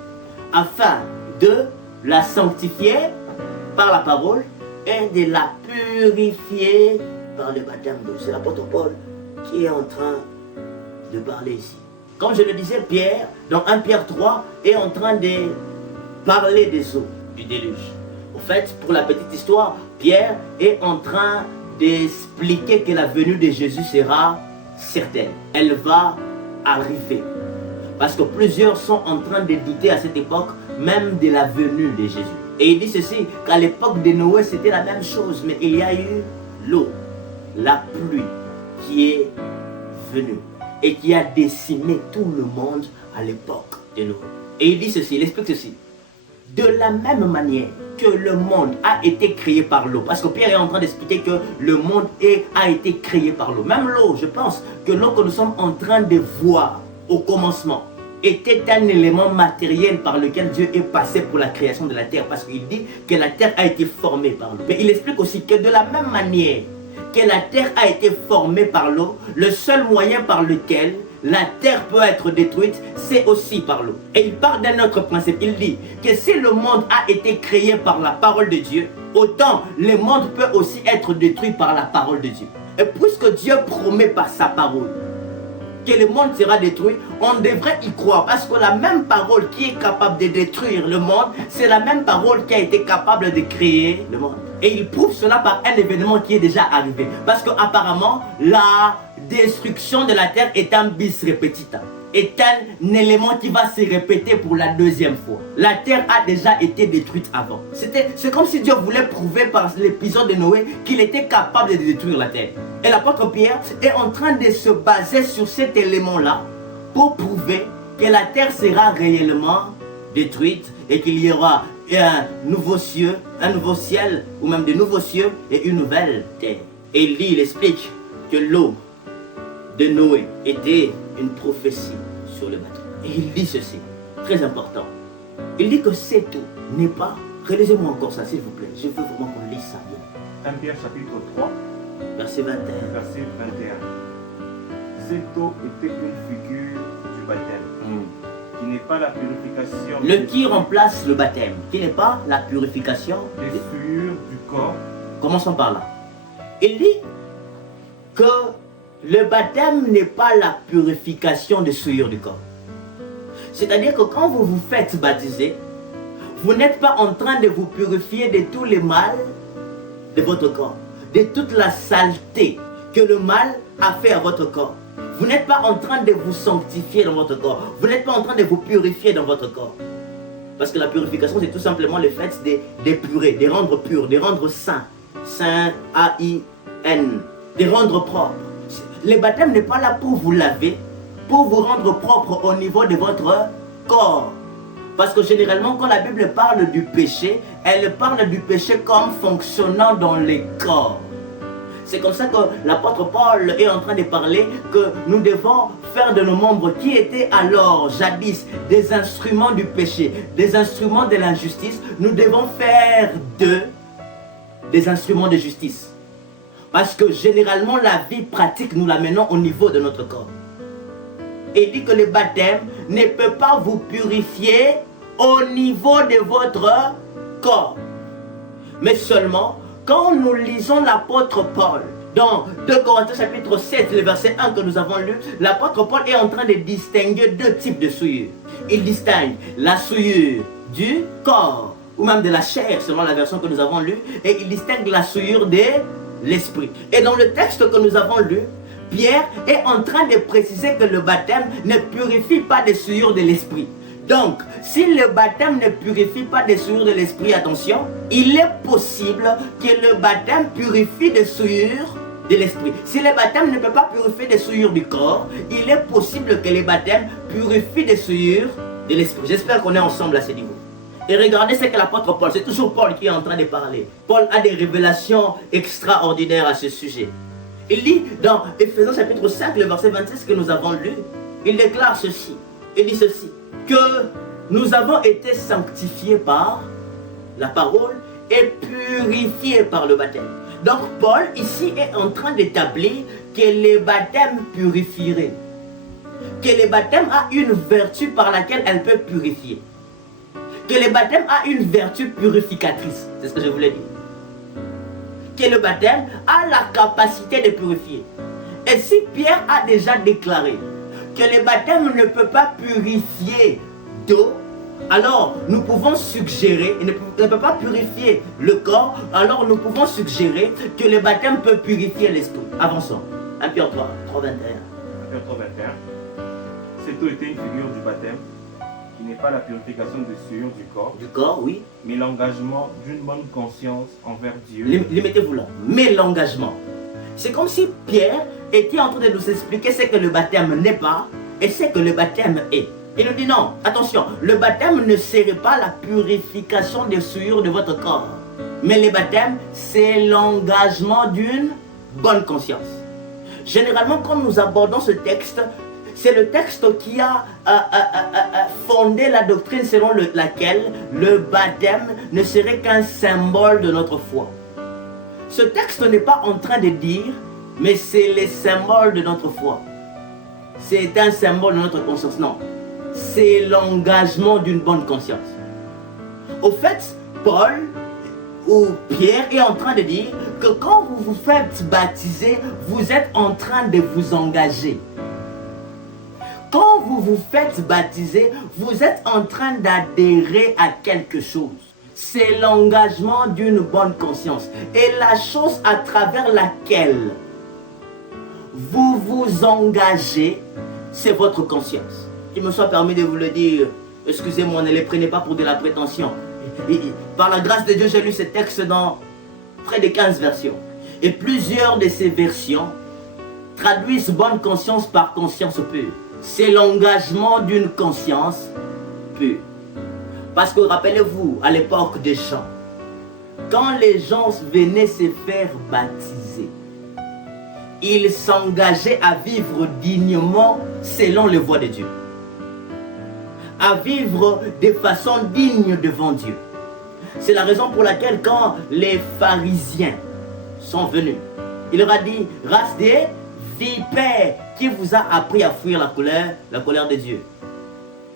Afin de la sanctifier par la parole et de la purifier par le baptême d'eau. C'est l'apôtre Paul qui est en train de parler ici. Comme je le disais, Pierre, dans 1 Pierre 3, est en train de parler des eaux du déluge. En fait, pour la petite histoire, Pierre est en train d'expliquer que la venue de Jésus sera certaine. Elle va arriver. Parce que plusieurs sont en train de douter à cette époque même de la venue de Jésus. Et il dit ceci, qu'à l'époque de Noé, c'était la même chose, mais il y a eu l'eau, la pluie qui est venue et qui a décimé tout le monde à l'époque de Noé. Et il dit ceci, il explique ceci. De la même manière que le monde a été créé par l'eau, parce que Pierre est en train d'expliquer que le monde a été créé par l'eau. Même l'eau, je pense que l'eau que nous sommes en train de voir au commencement était un élément matériel par lequel Dieu est passé pour la création de la terre, parce qu'il dit que la terre a été formée par l'eau. Mais il explique aussi que de la même manière que la terre a été formée par l'eau, le seul moyen par lequel la terre peut être détruite, c'est aussi par l'eau. Et il parle d'un autre principe. Il dit que si le monde a été créé par la parole de Dieu, autant le monde peut aussi être détruit par la parole de Dieu. Et puisque Dieu promet par sa parole que le monde sera détruit, on devrait y croire. Parce que la même parole qui est capable de détruire le monde, c'est la même parole qui a été capable de créer le monde. Et il prouve cela par un événement qui est déjà arrivé. Parce qu'apparemment, la destruction de la terre est un bis repetita, est un élément qui va se répéter pour la deuxième fois. La terre a déjà été détruite avant. C'est comme si Dieu voulait prouver par l'épisode de Noé qu'il était capable de détruire la terre. Et l'apôtre Pierre est en train de se baser sur cet élément-là pour prouver que la terre sera réellement détruite et qu'il y aura un nouveau ciel, ou même de nouveaux cieux et une nouvelle terre. Et il explique que l'eau de Noé était une prophétie sur le bateau. Et il dit ceci, très important. Il dit que cette eau n'est pas... Relisez-moi encore ça, s'il vous plaît. Je veux vraiment qu'on lise ça bien. 1 Pierre chapitre 3, verset 21. Verset 21. Cette eau était une figure du baptême, qui n'est pas la purification... Le qui remplace le baptême, qui n'est pas la purification des souillures du corps. Commençons par là. Il dit que le baptême n'est pas la purification des souillures du corps. C'est-à-dire que quand vous vous faites baptiser, vous n'êtes pas en train de vous purifier de tous les mal de votre corps, de toute la saleté que le mal a fait à votre corps. Vous n'êtes pas en train de vous sanctifier dans votre corps. Vous n'êtes pas en train de vous purifier dans votre corps. Parce que la purification, c'est tout simplement le fait d'épurer, de rendre pur, de rendre saint. Saint, A-I-N, de rendre propre. Le baptême n'est pas là pour vous laver, pour vous rendre propre au niveau de votre corps. Parce que généralement, quand la Bible parle du péché, elle parle du péché comme fonctionnant dans les corps. C'est comme ça que l'apôtre Paul est en train de parler que nous devons faire de nos membres qui étaient alors, jadis, des instruments du péché, des instruments de l'injustice, nous devons faire d'eux des instruments de justice. Parce que généralement, la vie pratique, nous la menons au niveau de notre corps. Et il dit que le baptême ne peut pas vous purifier au niveau de votre corps. Mais seulement, quand nous lisons l'apôtre Paul, dans 2 Corinthiens chapitre 7, le verset 1 que nous avons lu, l'apôtre Paul est en train de distinguer deux types de souillures. Il distingue la souillure du corps, ou même de la chair, selon la version que nous avons lue, et il distingue la souillure de l'esprit. Et dans le texte que nous avons lu, Pierre est en train de préciser que le baptême ne purifie pas des souillures de l'esprit. Donc, si le baptême ne purifie pas des souillures de l'esprit, attention, il est possible que le baptême purifie des souillures de l'esprit. Si le baptême ne peut pas purifier des souillures du corps, il est possible que le baptême purifie des souillures de l'esprit. J'espère qu'on est ensemble à ce niveau. Et regardez ce que l'apôtre Paul, c'est toujours Paul qui est en train de parler. Paul a des révélations extraordinaires à ce sujet. Il dit dans Ephésiens chapitre 5, le verset 26 que nous avons lu, il déclare ceci, il dit ceci, que nous avons été sanctifiés par la parole et purifiés par le baptême. Donc Paul ici est en train d'établir que le baptême purifierait. Que le baptême a une vertu par laquelle elle peut purifier. Que le baptême a une vertu purificatrice. C'est ce que je voulais dire. Que le baptême a la capacité de purifier. Et si Pierre a déjà déclaré que le baptême ne peut pas purifier d'eau, alors nous pouvons suggérer, il ne peut pas purifier le corps, alors nous pouvons suggérer que le baptême peut purifier l'esprit. Avançons. 1 Pierre 3, 21. 1 Pierre 3, 21. Cette eau était une figure du baptême, qui n'est pas la purification des souillures du corps. Du corps, oui. Mais l'engagement d'une bonne conscience envers Dieu. Mettez-vous là. Mais l'engagement. C'est comme si Pierre était en train de nous expliquer ce que le baptême n'est pas et ce que le baptême est. Il nous dit non, attention, le baptême ne serait pas la purification des souillures de votre corps. Mais le baptême, c'est l'engagement d'une bonne conscience. Généralement, quand nous abordons ce texte, c'est le texte qui a fondé la doctrine selon laquelle le baptême ne serait qu'un symbole de notre foi. Ce texte n'est pas en train de dire, mais c'est le symbole de notre foi. C'est un symbole de notre conscience. Non, c'est l'engagement d'une bonne conscience. Au fait, Paul ou Pierre est en train de dire que quand vous vous faites baptiser, vous êtes en train de vous engager. Quand vous vous faites baptiser, vous êtes en train d'adhérer à quelque chose. C'est l'engagement d'une bonne conscience. Et la chose à travers laquelle vous vous engagez, c'est votre conscience. Il me soit permis de vous le dire, excusez-moi, ne les prenez pas pour de la prétention. Par la grâce de Dieu, j'ai lu ce texte dans près de 15 versions. Et plusieurs de ces versions traduisent bonne conscience par conscience pure. C'est l'engagement d'une conscience pure. Parce que rappelez-vous, à l'époque des Jean, quand les gens venaient se faire baptiser, ils s'engageaient à vivre dignement selon les voies de Dieu. À vivre de façon digne devant Dieu. C'est la raison pour laquelle quand les pharisiens sont venus, il leur a dit, race des vipères, qui vous a appris à fuir la colère de Dieu.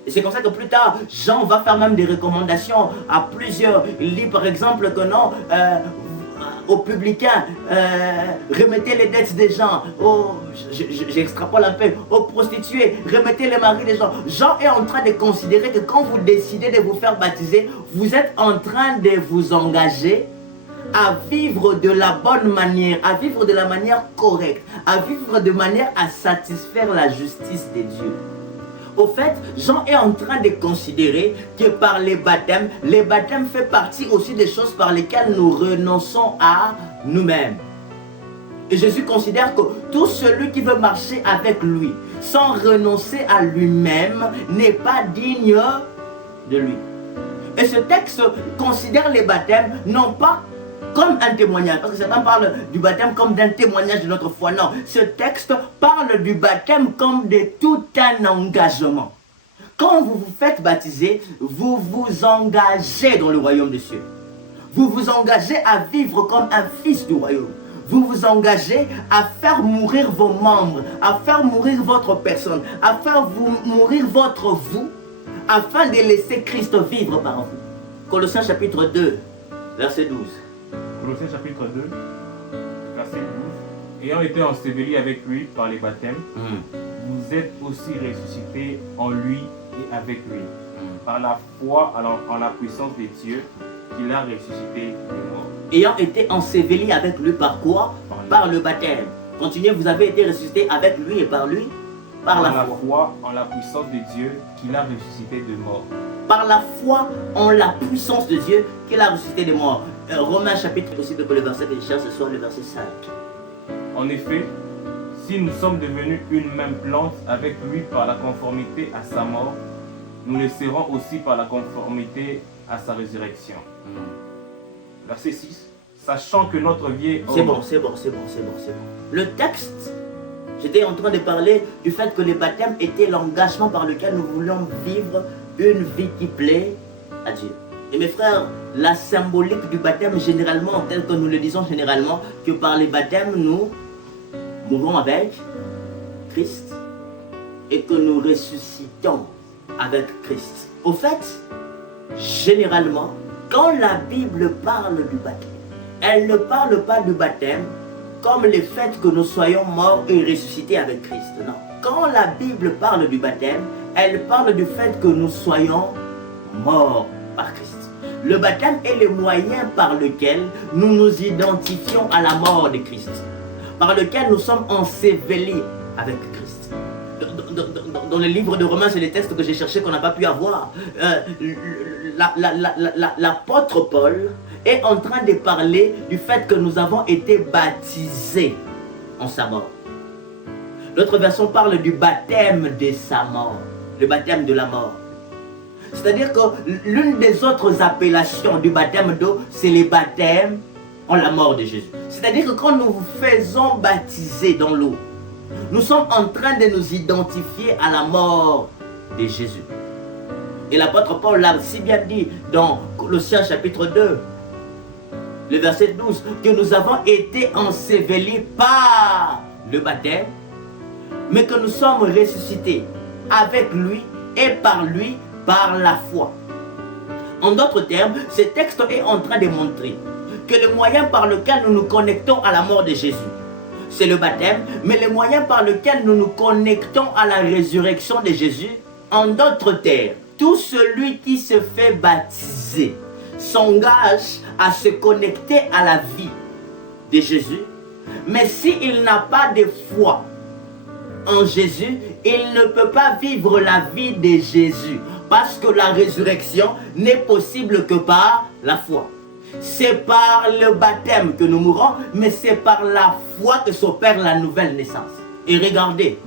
Et c'est comme ça que plus tard, Jean va faire même des recommandations à plusieurs. Il dit par exemple que non, aux publicains, remettez les dettes des gens. J'extrapole un peu. Aux prostituées, remettez les maris des gens. Jean est en train de considérer que quand vous décidez de vous faire baptiser, vous êtes en train de vous engager à vivre de la bonne manière, à vivre de la manière correcte, à vivre de manière à satisfaire la justice de Dieu. Au fait, Jean est en train de considérer que par les baptêmes fait partie aussi des choses par lesquelles nous renonçons à nous-mêmes. Et Jésus considère que tout celui qui veut marcher avec lui sans renoncer à lui-même n'est pas digne de lui. Et ce texte considère les baptêmes non pas comme un témoignage, parce que certains parlent du baptême comme d'un témoignage de notre foi. Non, ce texte parle du baptême comme de tout un engagement. Quand vous vous faites baptiser, vous vous engagez dans le royaume des cieux. Vous vous engagez à vivre comme un fils du royaume. Vous vous engagez à faire mourir vos membres, à faire mourir votre personne, à faire mourir votre vous, afin de laisser Christ vivre par vous. Colossiens chapitre 2, verset 12. Colossiens chapitre 2, verset 12. Ayant été ensevelis avec lui par les baptêmes, vous êtes aussi ressuscités en lui et avec lui, par la foi en la puissance de Dieu qu'il a ressuscité des morts. Ayant été ensevelis avec lui par quoi? Par le baptême. Continuez, vous avez été ressuscités avec lui et par lui. Par la la foi. foi en la puissance de Dieu qu'il a ressuscité de mort. Par la foi en la puissance de Dieu qu'il a ressuscité des morts. Romains chapitre, possible que le verset que je cherche ce soit le verset 5. En effet, si nous sommes devenus une même plante avec lui par la conformité à sa mort, nous le serons aussi par la conformité à sa résurrection. Verset 6. Sachant que notre vieil homme... C'est bon. Le texte, j'étais en train de parler du fait que le baptême était l'engagement par lequel nous voulons vivre une vie qui plaît à Dieu. Et mes frères, la symbolique du baptême généralement, tel que nous le disons généralement, que par les baptêmes nous mourons avec Christ et que nous ressuscitons avec Christ. Au fait, généralement, quand la Bible parle du baptême, elle ne parle pas du baptême comme le fait que nous soyons morts et ressuscités avec Christ. Non. Quand la Bible parle du baptême, elle parle du fait que nous soyons morts par Christ. Le baptême est le moyen par lequel nous nous identifions à la mort de Christ, par lequel nous sommes ensevelis avec Christ. Dans le livre de Romains, c'est les textes que j'ai cherchés qu'on n'a pas pu avoir. L'apôtre Paul est en train de parler du fait que nous avons été baptisés en sa mort. L'autre version parle du baptême de sa mort, le baptême de la mort. C'est-à-dire que l'une des autres appellations du baptême d'eau, c'est le baptême en la mort de Jésus. C'est-à-dire que quand nous vous faisons baptiser dans l'eau, nous sommes en train de nous identifier à la mort de Jésus. Et l'apôtre Paul l'a si bien dit dans Colossiens chapitre 2, le verset 12, que nous avons été ensevelis par le baptême, mais que nous sommes ressuscités avec lui et par lui par la foi. En d'autres termes, ce texte est en train de montrer que le moyen par lequel nous nous connectons à la mort de Jésus, c'est le baptême, mais le moyen par lequel nous nous connectons à la résurrection de Jésus, en d'autres termes, tout celui qui se fait baptiser s'engage à se connecter à la vie de Jésus, mais s'il n'a pas de foi en Jésus, il ne peut pas vivre la vie de Jésus, parce que la résurrection n'est possible que par la foi. C'est par le baptême que nous mourons, mais c'est par la foi que s'opère la nouvelle naissance. Et regardez,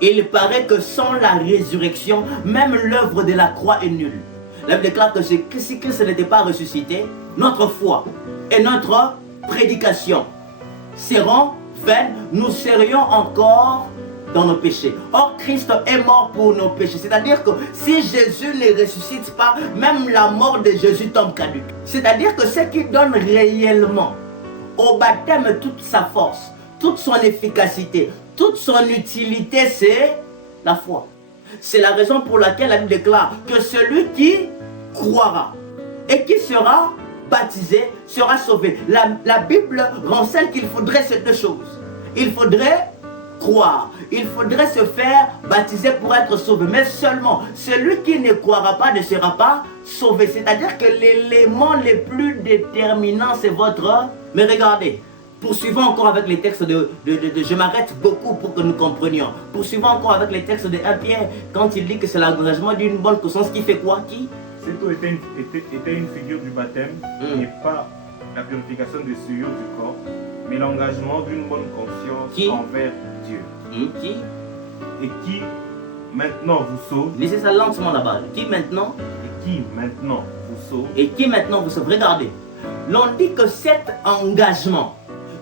il paraît que sans la résurrection, même l'œuvre de la croix est nulle. La Bible déclare que si Christ n'était pas ressuscité, notre foi et notre prédication seront vaines, nous serions encore dans nos péchés. Or, Christ est mort pour nos péchés. C'est-à-dire que si Jésus ne ressuscite pas, même la mort de Jésus tombe caduque. C'est-à-dire que ce qui donne réellement au baptême toute sa force, toute son efficacité, toute son utilité, c'est la foi. C'est la raison pour laquelle la Bible déclare que celui qui croira et qui sera baptisé sera sauvé. La Bible renseigne qu'il faudrait ces deux choses. Il faudrait croire. Il faudrait se faire baptiser pour être sauvé. Mais seulement, celui qui ne croira pas ne sera pas sauvé. C'est-à-dire que l'élément le plus déterminant, c'est votre... Mais regardez, poursuivons encore avec les textes je m'arrête beaucoup pour que nous comprenions. Poursuivons encore avec les textes de 1 Pierre, quand il dit que c'est l'engagement d'une bonne conscience qui fait quoi? Qui? Cette eau était une figure du baptême, et pas la purification des souillures du corps, mais l'engagement d'une bonne conscience envers Dieu. Qui? Et qui maintenant vous sauve. Laissez ça lentement là-bas. Qui maintenant? Et qui maintenant vous sauve. Et qui maintenant vous sauve. Regardez. L'on dit que cet engagement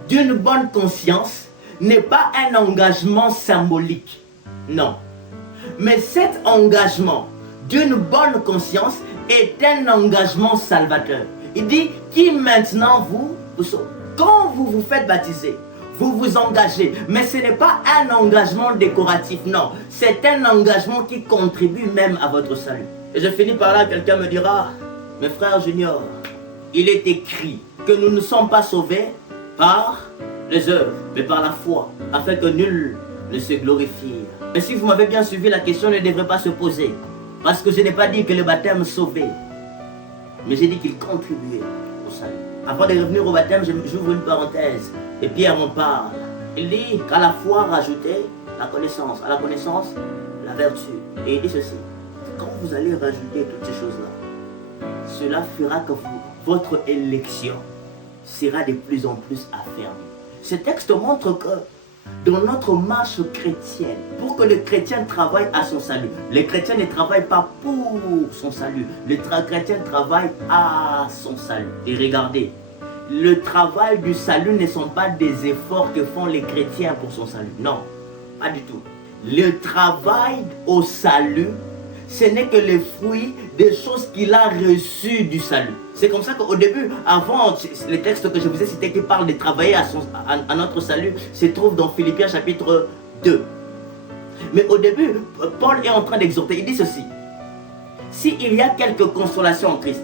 d'une bonne conscience n'est pas un engagement symbolique. Non. Mais cet engagement d'une bonne conscience est un engagement salvateur. Il dit qui maintenant vous sauve. Quand vous vous faites baptiser, vous vous engagez, mais ce n'est pas un engagement décoratif, non. C'est un engagement qui contribue même à votre salut. Et je finis par là, quelqu'un me dira, mes frères juniors, il est écrit que nous ne sommes pas sauvés par les œuvres, mais par la foi, afin que nul ne se glorifie. Et si vous m'avez bien suivi, la question ne devrait pas se poser. Parce que je n'ai pas dit que le baptême sauvait, mais j'ai dit qu'il contribuait au salut. Avant de revenir au baptême, j'ouvre une parenthèse. Et Pierre en parle. Il dit qu'à la foi rajoutée la connaissance. À la connaissance, la vertu. Et il dit ceci, quand vous allez rajouter toutes ces choses-là, cela fera que votre élection sera de plus en plus affermie. Ce texte montre que dans notre marche chrétienne, pour que le chrétien travaille à son salut, les chrétiens ne travaillent pas pour son salut, les chrétiens travaillent à son salut. Et regardez, le travail du salut ne sont pas des efforts que font les chrétiens pour son salut. Non, pas du tout. Le travail au salut, ce n'est que le fruit des choses qu'il a reçues du salut. C'est comme ça qu'au début, avant, les textes que je vous ai cités qui parlent de travailler à notre salut se trouvent dans Philippiens chapitre 2. Mais au début, Paul est en train d'exhorter, il dit ceci. S'il y a quelque consolation en Christ,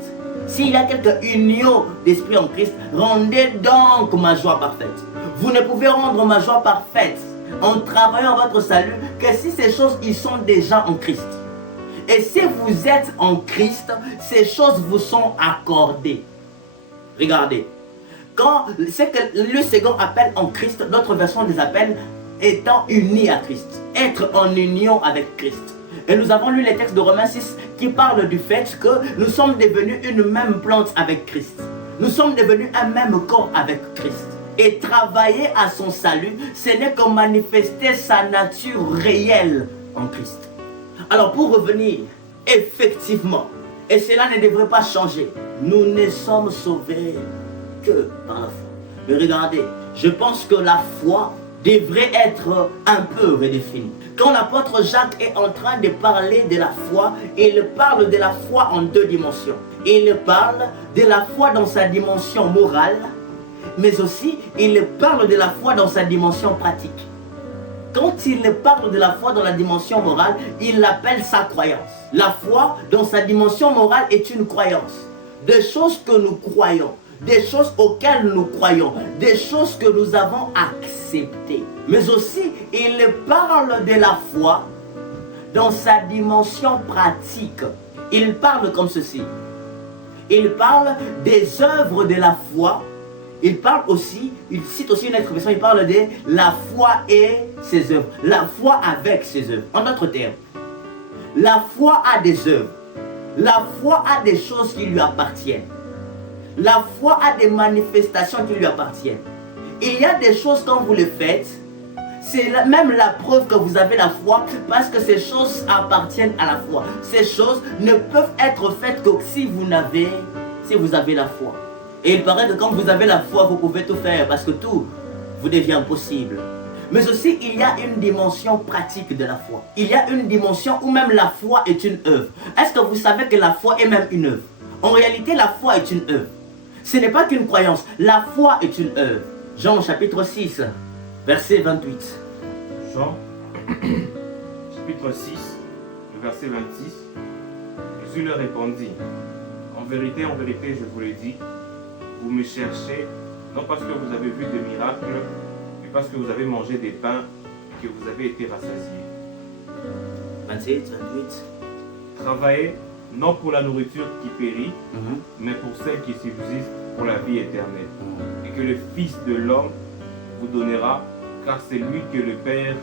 s'il y a quelque union d'esprit en Christ, rendez donc ma joie parfaite. Vous ne pouvez rendre ma joie parfaite en travaillant votre salut que si ces choses y sont déjà en Christ. Et si vous êtes en Christ, ces choses vous sont accordées. Regardez. Quand c'est que le second appelle en Christ, d'autres versions les appellent étant unis à Christ. Être en union avec Christ. Et nous avons lu les textes de Romains 6 qui parlent du fait que nous sommes devenus une même plante avec Christ. Nous sommes devenus un même corps avec Christ. Et travailler à son salut, ce n'est que manifester sa nature réelle en Christ. Alors pour revenir, effectivement, et cela ne devrait pas changer, nous ne sommes sauvés que par la foi. Mais regardez, je pense que la foi devrait être un peu redéfinie. Quand l'apôtre Jacques est en train de parler de la foi, il parle de la foi en deux dimensions. Il parle de la foi dans sa dimension morale, mais aussi il parle de la foi dans sa dimension pratique. Quand il parle de la foi dans la dimension morale, il l'appelle sa croyance. La foi dans sa dimension morale est une croyance. Des choses que nous croyons, des choses auxquelles nous croyons, des choses que nous avons acceptées. Mais aussi, il parle de la foi dans sa dimension pratique. Il parle comme ceci. Il parle des œuvres de la foi. Il parle aussi, il cite aussi une expression, il parle de la foi et ses œuvres. La foi avec ses œuvres. En d'autres termes, la foi a des œuvres. La foi a des choses qui lui appartiennent. La foi a des manifestations qui lui appartiennent. Il y a des choses quand vous les faites, c'est même la preuve que vous avez la foi parce que ces choses appartiennent à la foi. Ces choses ne peuvent être faites que si vous avez la foi. Et il paraît que quand vous avez la foi, vous pouvez tout faire parce que tout vous devient possible. Mais aussi, il y a une dimension pratique de la foi. Il y a une dimension où même la foi est une œuvre. Est-ce que vous savez que la foi est même une œuvre? En réalité, la foi est une œuvre. Ce n'est pas qu'une croyance. La foi est une œuvre. Jean chapitre 6, verset 28. Jean chapitre 6, verset 26. Jésus leur répondit, en vérité, je vous le dis, vous me cherchez, non parce que vous avez vu des miracles, mais parce que vous avez mangé des pains et que vous avez été rassasiés. 27, 28. Travaillez non pour la nourriture qui périt, mais pour celle qui subsiste pour la vie éternelle. Et que le Fils de l'homme vous donnera, car c'est lui que le Père,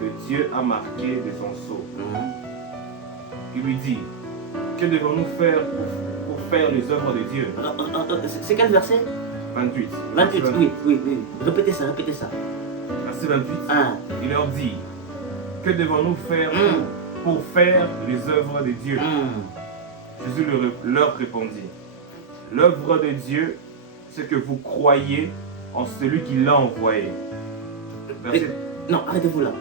que Dieu a marqué de son sceau. Il lui dit, que devons-nous faire pour faire les œuvres de Dieu? C'est quel verset? 28. 28, oui. Répétez ça. Verset 28. Ah. Il leur dit, que devons-nous faire pour faire les œuvres de Dieu? Jésus leur répondit, l'œuvre de Dieu, c'est que vous croyez en celui qui l'a envoyé. Non, arrêtez-vous là.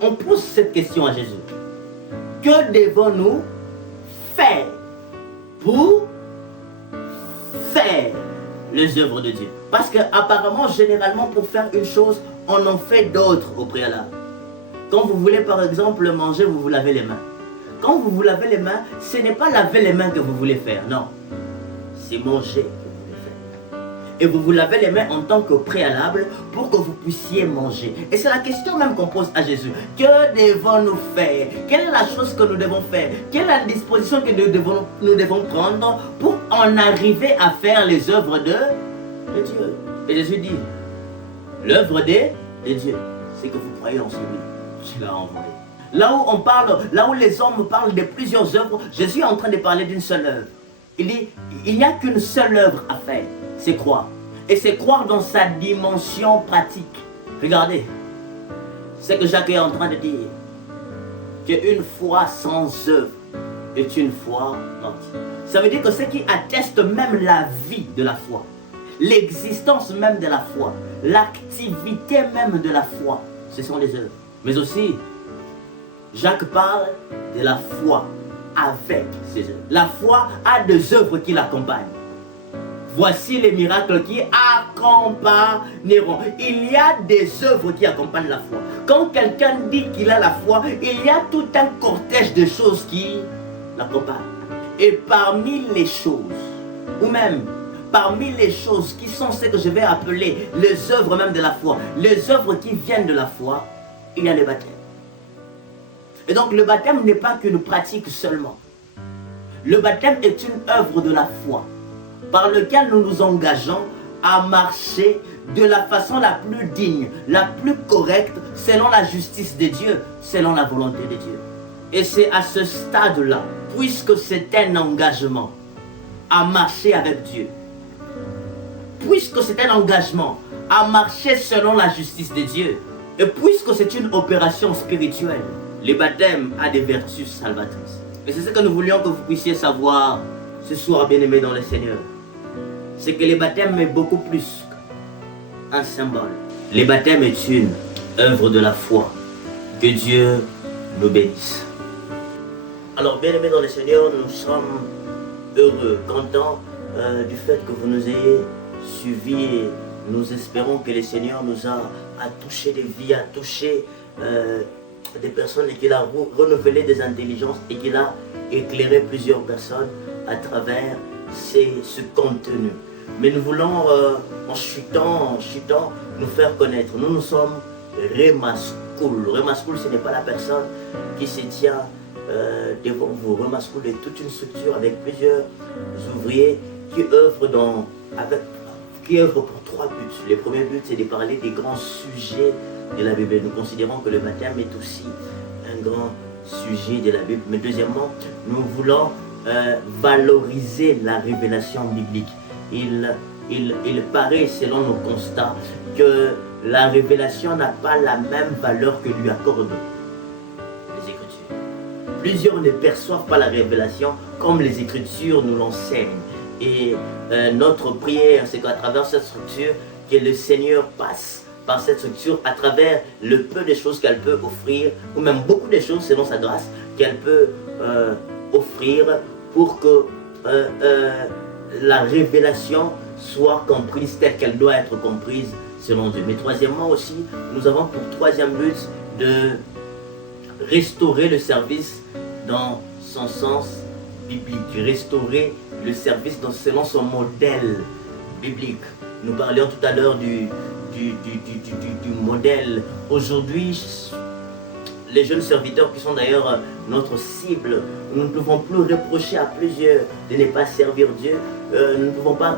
On pose cette question à Jésus. Que devons-nous faire pour faire les œuvres de Dieu? Parce que apparemment, généralement, pour faire une chose, on en fait d'autres au préalable. Quand vous voulez par exemple manger, vous vous lavez les mains. Quand vous vous lavez les mains, ce n'est pas laver les mains que vous voulez faire, non. C'est manger que vous voulez faire. Et vous vous lavez les mains en tant que préalable pour que vous puissiez manger. Et c'est la question même qu'on pose à Jésus. Que devons-nous faire? Quelle est la chose que nous devons faire? Quelle est la disposition que nous devons prendre pour en arriver à faire les œuvres de Dieu? Et Jésus dit, l'œuvre de Dieu, c'est que vous croyez en celui qui l'a envoyé. Là où on parle, là où les hommes parlent de plusieurs œuvres, Jésus est en train de parler d'une seule œuvre. Il dit, il n'y a qu'une seule œuvre à faire, c'est croire. Et c'est croire dans sa dimension pratique. Regardez, ce que Jacques est en train de dire, qu'une foi sans œuvre est une foi morte. Ça veut dire que ce qui atteste même la vie de la foi, l'existence même de la foi, l'activité même de la foi, ce sont les œuvres. Mais aussi, Jacques parle de la foi avec ses œuvres. La foi a des œuvres qui l'accompagnent. Voici les miracles qui accompagneront. Il y a des œuvres qui accompagnent la foi. Quand quelqu'un dit qu'il a la foi, il y a tout un cortège de choses qui l'accompagnent. Et parmi les choses, ou même parmi les choses qui sont ce que je vais appeler les œuvres même de la foi, les œuvres qui viennent de la foi, il y a le baptême. Et donc le baptême n'est pas qu'une pratique seulement. Le baptême est une œuvre de la foi par laquelle nous nous engageons à marcher de la façon la plus digne, la plus correcte, selon la justice de Dieu, selon la volonté de Dieu. Et c'est à ce stade-là, puisque c'est un engagement à marcher avec Dieu, puisque c'est un engagement à marcher selon la justice de Dieu, et puisque c'est une opération spirituelle, le baptême a des vertus salvatrices. Et c'est ce que nous voulions que vous puissiez savoir ce soir, bien-aimés dans le Seigneur. C'est que le baptême est beaucoup plus qu'un symbole. Le baptême est une œuvre de la foi. Que Dieu nous bénisse. Alors, bien-aimés dans le Seigneur, nous sommes heureux, contents du fait que vous nous ayez suivis et nous espérons que le Seigneur nous a touché des vies, a touché des personnes et qu'il a renouvelé des intelligences et qu'il a éclairé plusieurs personnes à travers ce contenu. Mais nous voulons, en chutant, nous faire connaître. Nous sommes Rema School. Rema School, ce n'est pas la personne qui se tient devant vous. Rema School est toute une structure avec plusieurs ouvriers qui œuvrent pour 3 buts. Le premier but, c'est de parler des grands sujets de la Bible. Nous considérons que le baptême est aussi un grand sujet de la Bible. Mais deuxièmement, nous voulons valoriser la révélation biblique. Il paraît, selon nos constats, que la révélation n'a pas la même valeur que lui accordent les Écritures. Plusieurs ne perçoivent pas la révélation comme les Écritures nous l'enseignent. Et notre prière, c'est qu'à travers cette structure, que le Seigneur passe par cette structure à travers le peu de choses qu'elle peut offrir, ou même beaucoup de choses selon sa grâce, qu'elle peut offrir pour que la révélation soit comprise telle qu'elle doit être comprise selon Dieu. Mais troisièmement aussi, nous avons pour troisième but de restaurer le service dans son sens biblique, restaurer le service selon son modèle biblique. Nous parlions tout à l'heure du modèle. Aujourd'hui, les jeunes serviteurs qui sont d'ailleurs notre cible, nous ne pouvons plus reprocher à plusieurs de ne pas servir Dieu. Nous ne pouvons pas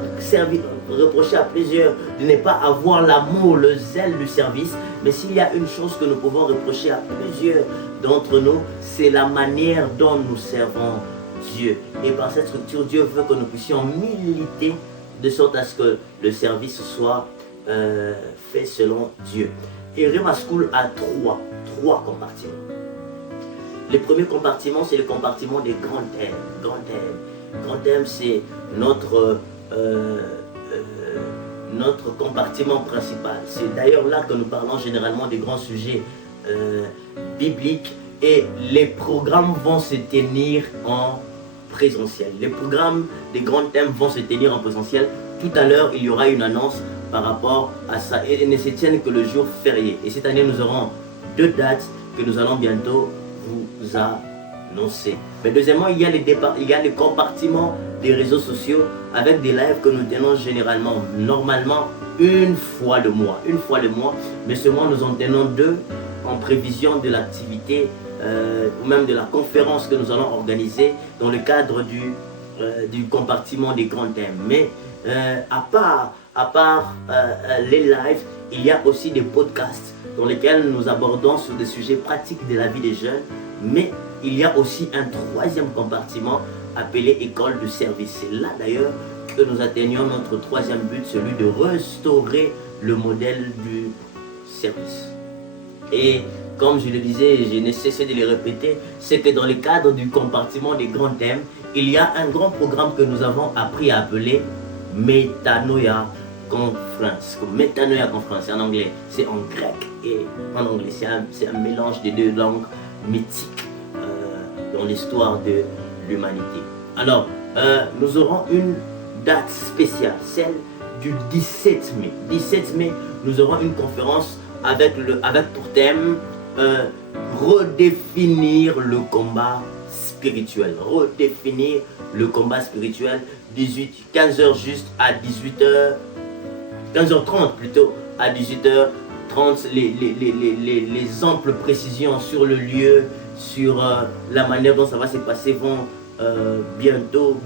reprocher à plusieurs de ne pas avoir l'amour, le zèle du service. Mais s'il y a une chose que nous pouvons reprocher à plusieurs d'entre nous, c'est la manière dont nous servons Dieu. Et par cette structure, Dieu veut que nous puissions militer de sorte à ce que le service soit fait selon Dieu. Et Rema School a trois compartiments. Le premier compartiment, c'est le compartiment des grands thèmes. Grand thème, c'est notre compartiment principal. C'est d'ailleurs là que nous parlons généralement des grands sujets bibliques et les programmes vont se tenir en présentiel. Les programmes des grands thèmes vont se tenir en présentiel. Tout à l'heure, il y aura une annonce par rapport à ça et ne se tiennent que le jour férié. Et cette année, nous aurons 2 dates que nous allons bientôt vous annoncer. Mais deuxièmement, il y a les compartiments des réseaux sociaux avec des lives que nous tenons généralement, normalement, une fois le mois. Mais ce mois, nous en tenons 2 en prévision de l'activité ou même de la conférence que nous allons organiser dans le cadre du compartiment des grands thèmes. Mais à part les lives, il y a aussi des podcasts dans lesquels nous abordons sur des sujets pratiques de la vie des jeunes, mais il y a aussi un troisième compartiment appelé école de service. C'est là d'ailleurs que nous atteignons notre troisième but, celui de restaurer le modèle du service. Et comme je le disais, je n'ai cessé de le répéter, c'est que dans le cadre du compartiment des grands thèmes, il y a un grand programme que nous avons appris à appeler Metanoia Conference. Metanoia Conference en anglais, c'est en grec et en anglais. C'est un mélange des deux langues mythiques dans l'histoire de l'humanité. Alors, nous aurons une date spéciale, celle du 17 mai. 17 mai, nous aurons une conférence avec pour thème redéfinir le combat spirituel. Redéfinir le combat spirituel. 15h juste à 18h, 15h30 plutôt, à 18h30, les amples précisions sur le lieu, sur la manière dont ça va se passer vont bientôt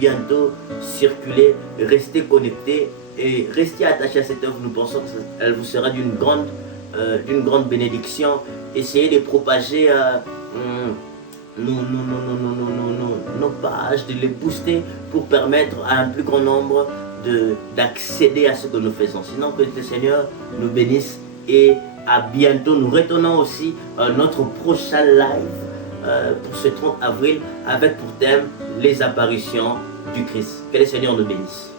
circuler. Restez connectés et restez attachés à cette œuvre. Nous pensons qu'elle vous sera d'une grande bénédiction. Essayez de propager nos pages, de les booster pour permettre à un plus grand nombre d'accéder à ce que nous faisons. Sinon, que le Seigneur nous bénisse et à bientôt. Nous retournons aussi notre prochain live pour ce 30 avril avec pour thème les apparitions du Christ. Que le Seigneur nous bénisse.